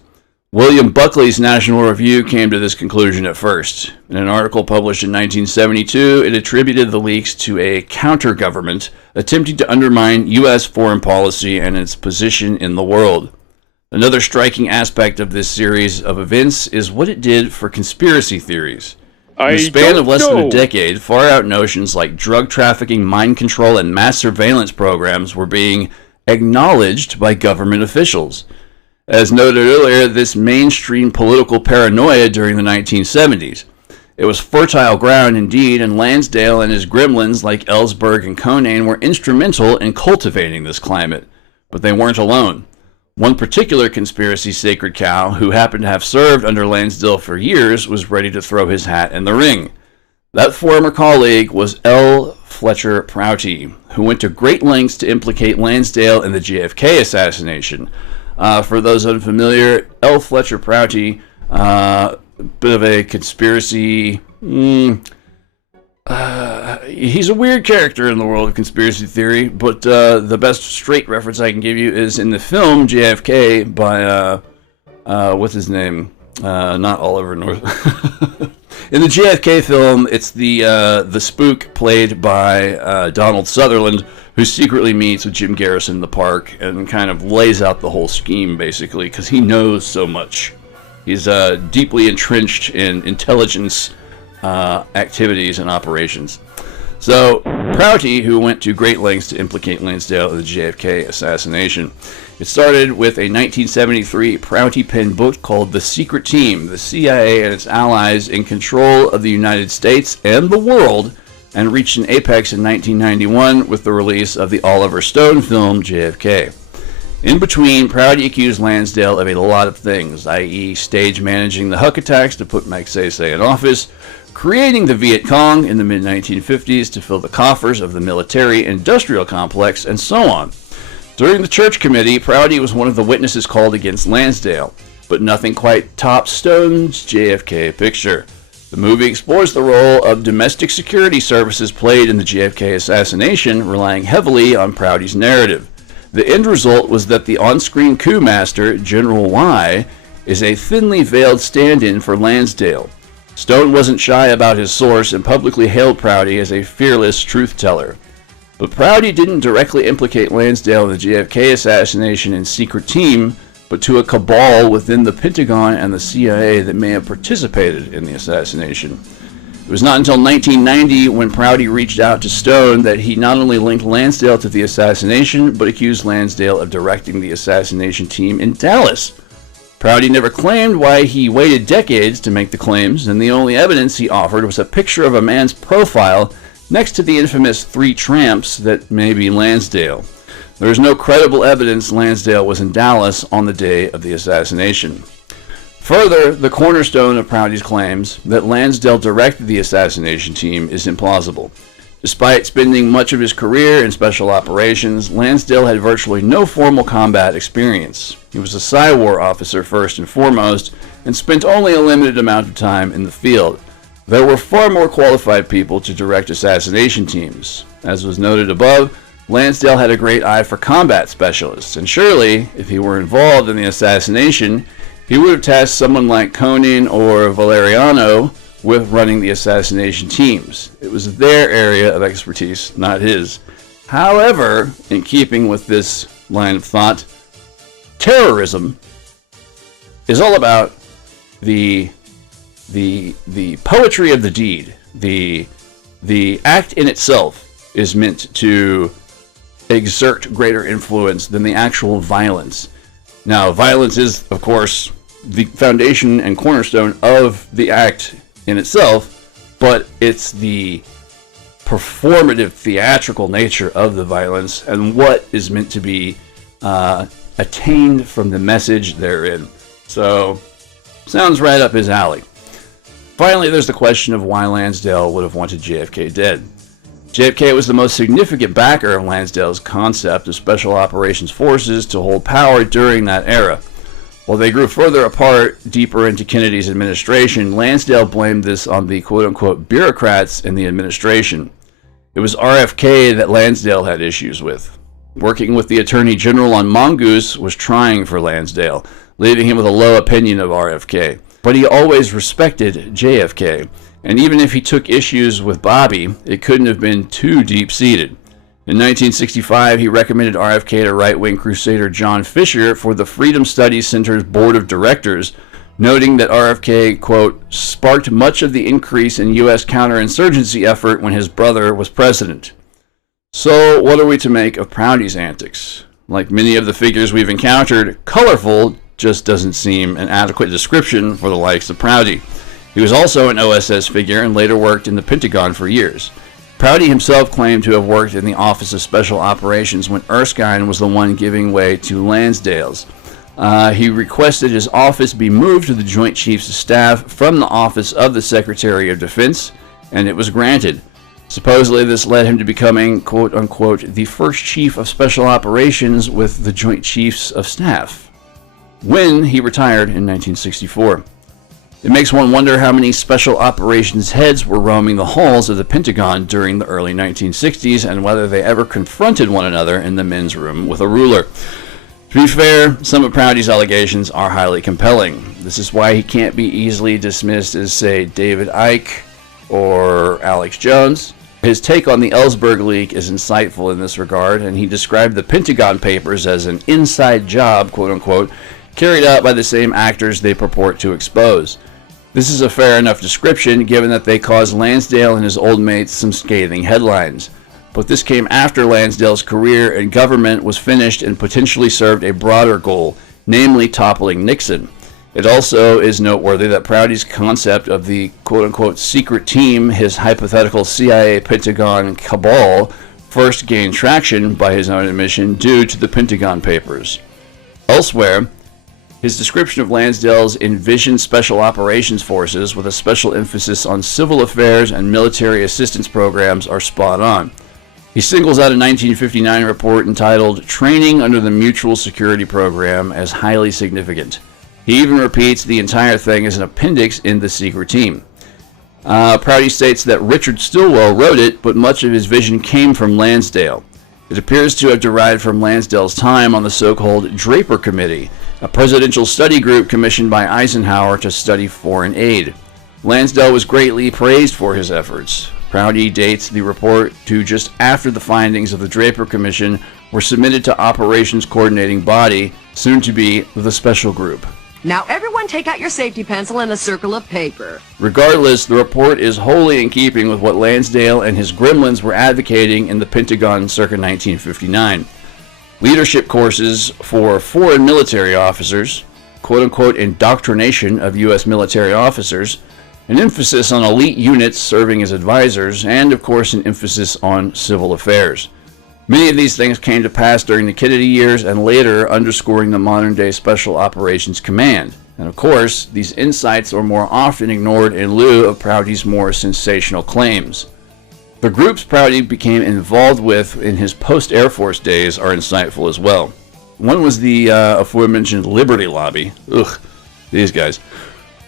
William Buckley's National Review came to this conclusion at first. In an article published in 1972, it attributed the leaks to a counter-government attempting to undermine U.S. foreign policy and its position in the world. Another striking aspect of this series of events is what it did for conspiracy theories. In the span of less than a decade, far-out notions like drug trafficking, mind control, and mass surveillance programs were being acknowledged by government officials. As noted earlier, this mainstream political paranoia during the 1970s. It was fertile ground indeed, and Lansdale and his gremlins like Ellsberg and Conane were instrumental in cultivating this climate. But they weren't alone. One particular conspiracy sacred cow, who happened to have served under Lansdale for years, was ready to throw his hat in the ring. That former colleague was L. Fletcher Prouty, who went to great lengths to implicate Lansdale in the JFK assassination. For those unfamiliar, L. Fletcher Prouty, bit of a conspiracy. He's a weird character in the world of conspiracy theory, but the best straight reference I can give you is in the film JFK by what's his name? Not Oliver North. In the JFK film, it's the spook played by Donald Sutherland, who secretly meets with Jim Garrison in the park and kind of lays out the whole scheme, basically, because he knows so much. He's deeply entrenched in intelligence activities and operations. So, Prouty, who went to great lengths to implicate Lansdale in the JFK assassination. It started with a 1973 Prouty penned book called The Secret Team, the CIA and its allies in control of the United States and the world, and reached an apex in 1991 with the release of the Oliver Stone film JFK. In between, Prouty accused Lansdale of a lot of things, i.e. stage managing the Huck attacks to put Magsaysay in office, creating the Viet Cong in the mid-1950s to fill the coffers of the military-industrial complex, and so on. During the Church Committee, Prouty was one of the witnesses called against Lansdale, but nothing quite tops Stone's JFK picture. The movie explores the role of domestic security services played in the JFK assassination, relying heavily on Prouty's narrative. The end result was that the on-screen coup master, General Y, is a thinly veiled stand-in for Lansdale. Stone wasn't shy about his source and publicly hailed Prouty as a fearless truth-teller. But Prouty didn't directly implicate Lansdale in the JFK assassination and secret team, but to a cabal within the Pentagon and the CIA that may have participated in the assassination. It was not until 1990 when Prouty reached out to Stone that he not only linked Lansdale to the assassination, but accused Lansdale of directing the assassination team in Dallas. Prouty never claimed why he waited decades to make the claims, and the only evidence he offered was a picture of a man's profile next to the infamous three tramps that may be Lansdale. There is no credible evidence Lansdale was in Dallas on the day of the assassination. Further, the cornerstone of Prouty's claims that Lansdale directed the assassination team is implausible. Despite spending much of his career in special operations, Lansdale had virtually no formal combat experience. He was a Psywar officer first and foremost, and spent only a limited amount of time in the field. There were far more qualified people to direct assassination teams. As was noted above, Lansdale had a great eye for combat specialists, and surely, if he were involved in the assassination, he would have tasked someone like Conan or Valeriano with running the assassination teams. It was their area of expertise, not his. However, in keeping with this line of thought, terrorism is all about the poetry of the deed. The act in itself is meant to exert greater influence than the actual violence. Now, violence is, of course, the foundation and cornerstone of the act in itself, but it's the performative, theatrical nature of the violence and what is meant to be attained from the message therein. So, sounds right up his alley. Finally, there's the question of why Lansdale would have wanted JFK dead. JFK was the most significant backer of Lansdale's concept of special operations forces to hold power during that era. While they grew further apart, deeper into Kennedy's administration, Lansdale blamed this on the quote-unquote bureaucrats in the administration. It was RFK that Lansdale had issues with. Working with the Attorney General on Mongoose was trying for Lansdale, leaving him with a low opinion of RFK. But he always respected JFK, and even if he took issues with Bobby, it couldn't have been too deep-seated. In 1965, he recommended RFK to right-wing crusader John Fisher for the Freedom Studies Center's board of directors, noting that RFK, quote, sparked much of the increase in U.S. counterinsurgency effort when his brother was president. So, what are we to make of Prouty's antics? Like many of the figures we've encountered, colorful just doesn't seem an adequate description for the likes of Prouty. He was also an OSS figure and later worked in the Pentagon for years. Prouty himself claimed to have worked in the Office of Special Operations when Erskine was the one giving way to Lansdale's. He requested his office be moved to the Joint Chiefs of Staff from the office of the Secretary of Defense, and it was granted. Supposedly, this led him to becoming, quote-unquote, the first Chief of Special Operations with the Joint Chiefs of Staff, when he retired in 1964. It makes one wonder how many Special Operations heads were roaming the halls of the Pentagon during the early 1960s, and whether they ever confronted one another in the men's room with a ruler. To be fair, some of Prouty's allegations are highly compelling. This is why he can't be easily dismissed as, say, David Icke or Alex Jones. His take on the Ellsberg leak is insightful in this regard, and he described the Pentagon Papers as an inside job, quote-unquote, carried out by the same actors they purport to expose. This is a fair enough description, given that they caused Lansdale and his old mates some scathing headlines. But this came after Lansdale's career in government was finished and potentially served a broader goal, namely toppling Nixon. It also is noteworthy that Prouty's concept of the quote-unquote secret team, his hypothetical CIA Pentagon cabal, first gained traction by his own admission due to the Pentagon Papers. Elsewhere, his description of Lansdale's envisioned special operations forces with a special emphasis on civil affairs and military assistance programs are spot on. He singles out a 1959 report entitled Training Under the Mutual Security Program as highly significant. He even repeats the entire thing as an appendix in The Secret Team. Prouty states that Richard Stilwell wrote it, but much of his vision came from Lansdale. It appears to have derived from Lansdale's time on the so-called Draper Committee, a presidential study group commissioned by Eisenhower to study foreign aid. Lansdale was greatly praised for his efforts. Prouty dates the report to just after the findings of the Draper Commission were submitted to Operations Coordinating Body, soon to be the Special Group. Now everyone take out your safety pencil and a circle of paper. Regardless, the report is wholly in keeping with what Lansdale and his gremlins were advocating in the Pentagon circa 1959. Leadership courses for foreign military officers, quote-unquote indoctrination of U.S. military officers, an emphasis on elite units serving as advisors, and of course an emphasis on civil affairs. Many of these things came to pass during the Kennedy years and later, underscoring the modern-day Special Operations Command. And of course, these insights are more often ignored in lieu of Prouty's more sensational claims. The groups Prouty became involved with in his post-Air Force days are insightful as well. One was the aforementioned Liberty Lobby. Ugh, these guys.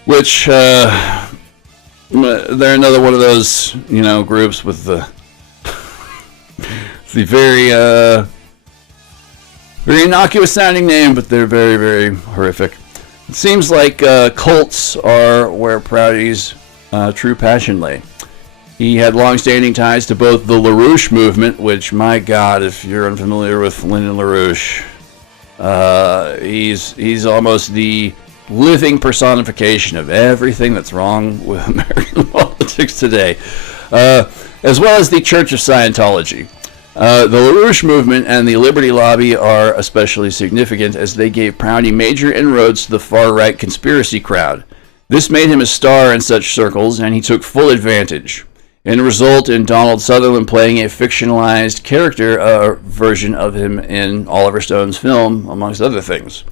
Which, they're another one of those, groups with the very innocuous sounding name, but they're very, very horrific. It seems like cults are where Prouty's true passion lay. He had long-standing ties to both the LaRouche movement, which, my God, if you're unfamiliar with Lyndon LaRouche, he's almost the living personification of everything that's wrong with American politics today, as well as the Church of Scientology. The LaRouche movement and the Liberty Lobby are especially significant as they gave Prouty major inroads to the far-right conspiracy crowd. This made him a star in such circles, and he took full advantage. And result in Donald Sutherland playing a fictionalized character version of him in Oliver Stone's film, amongst other things.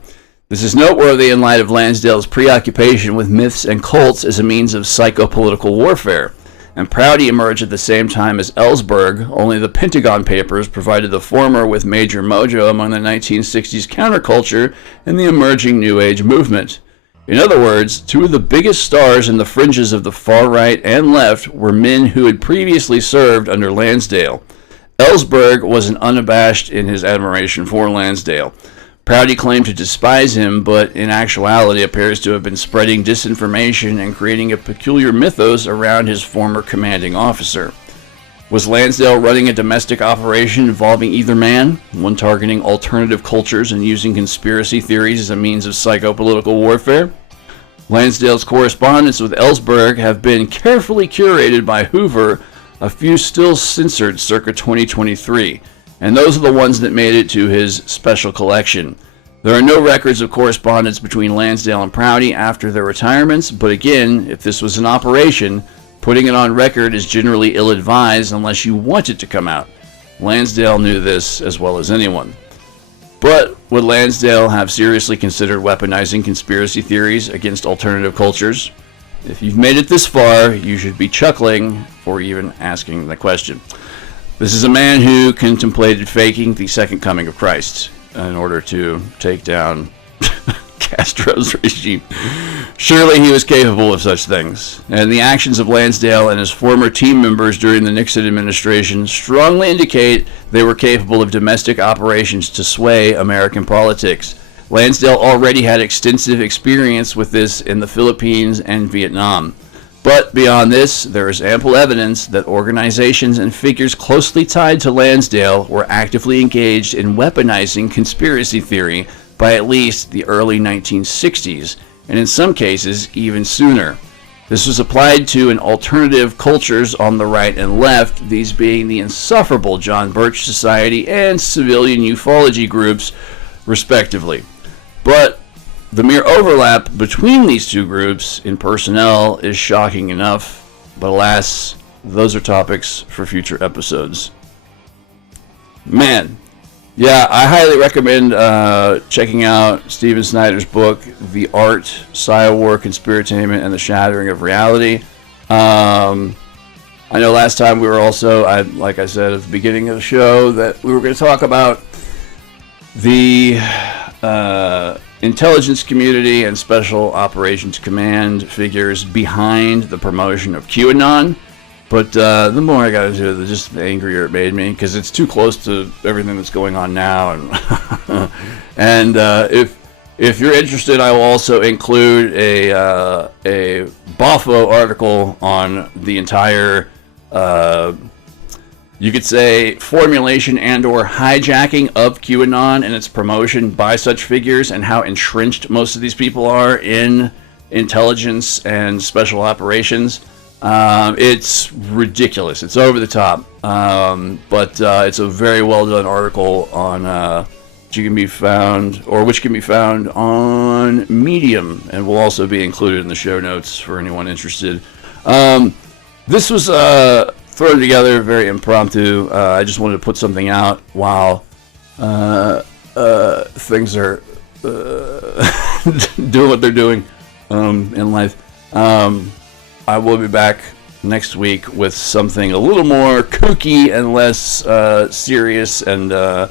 This is noteworthy in light of Lansdale's preoccupation with myths and cults as a means of psychopolitical warfare. And Prouty emerged at the same time as Ellsberg, only the Pentagon Papers provided the former with major mojo among the 1960s counterculture and the emerging New Age movement. In other words, two of the biggest stars in the fringes of the far right and left were men who had previously served under Lansdale. Ellsberg was unabashed in his admiration for Lansdale. Prouty claimed to despise him, but in actuality appears to have been spreading disinformation and creating a peculiar mythos around his former commanding officer. Was Lansdale running a domestic operation involving either man, one targeting alternative cultures and using conspiracy theories as a means of psychopolitical warfare? Lansdale's correspondence with Ellsberg have been carefully curated by Hoover, a few still censored circa 2023. And those are the ones that made it to his special collection. There are no records of correspondence between Lansdale and Prouty after their retirements, but again, if this was an operation, putting it on record is generally ill-advised unless you want it to come out. Lansdale knew this as well as anyone. But would Lansdale have seriously considered weaponizing conspiracy theories against alternative cultures? If you've made it this far, you should be chuckling for even asking the question. This is a man who contemplated faking the second coming of Christ in order to take down Castro's regime. Surely he was capable of such things, and the actions of Lansdale and his former team members during the Nixon administration strongly indicate they were capable of domestic operations to sway American politics. Lansdale already had extensive experience with this in the Philippines and Vietnam. But beyond this, there is ample evidence that organizations and figures closely tied to Lansdale were actively engaged in weaponizing conspiracy theory by at least the early 1960s, and in some cases even sooner. This was applied to an alternative cultures on the right and left, these being the insufferable John Birch Society and civilian ufology groups, respectively. But the mere overlap between these two groups in personnel is shocking enough, but alas, those are topics for future episodes. Man, yeah, I highly recommend checking out Steven Snyder's book, The Art, Psy-War, Conspiratainment, and the Shattering of Reality. I know last time we were also, like I said at the beginning of the show, that we were going to talk about the intelligence community and special operations command figures behind the promotion of QAnon. But the more I got into it, just the angrier it made me, because it's too close to everything that's going on now. And if you're interested, I will also include a Boffo article on the entire, you could say, formulation and or hijacking of QAnon and its promotion by such figures, and how entrenched most of these people are in intelligence and special operations. It's ridiculous. It's over the top. But it's a very well done article on which can be found on Medium, and will also be included in the show notes for anyone interested. This was thrown together very impromptu. I just wanted to put something out while things are doing what they're doing in life. I will be back next week with something a little more kooky and less serious, and I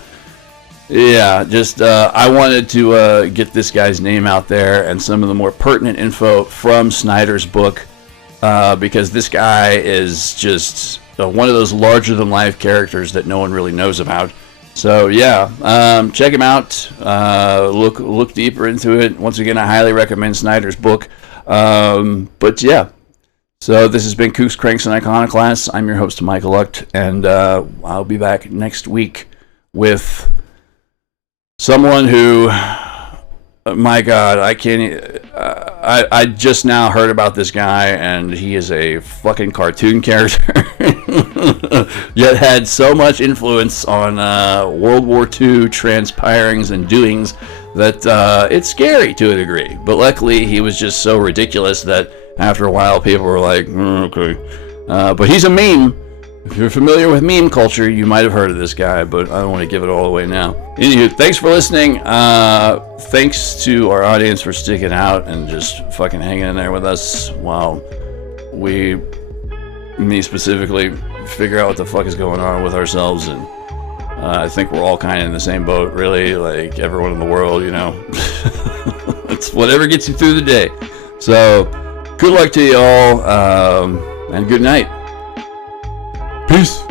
wanted to get this guy's name out there and some of the more pertinent info from Snyder's book, because this guy is just one of those larger than life characters that no one really knows about. So check him out, look deeper into it. Once again, I highly recommend Snyder's book. So this has been Kooks, Cranks, and Iconoclasts. I'm your host, Michael Lucht, and I'll be back next week with someone who, my God, I can't. I just now heard about this guy, and he is a fucking cartoon character, yet had so much influence on World War II transpirings and doings that it's scary to a degree. But luckily, he was just so ridiculous that after a while, people were like, okay. But he's a meme. If you're familiar with meme culture, you might have heard of this guy, but I don't want to give it all away now. Anywho, thanks for listening. Thanks to our audience for sticking out and just fucking hanging in there with us while me specifically, figure out what the fuck is going on with ourselves. And I think we're all kind of in the same boat, really, like everyone in the world, you know. It's whatever gets you through the day. So, good luck to you all, and good night. Peace.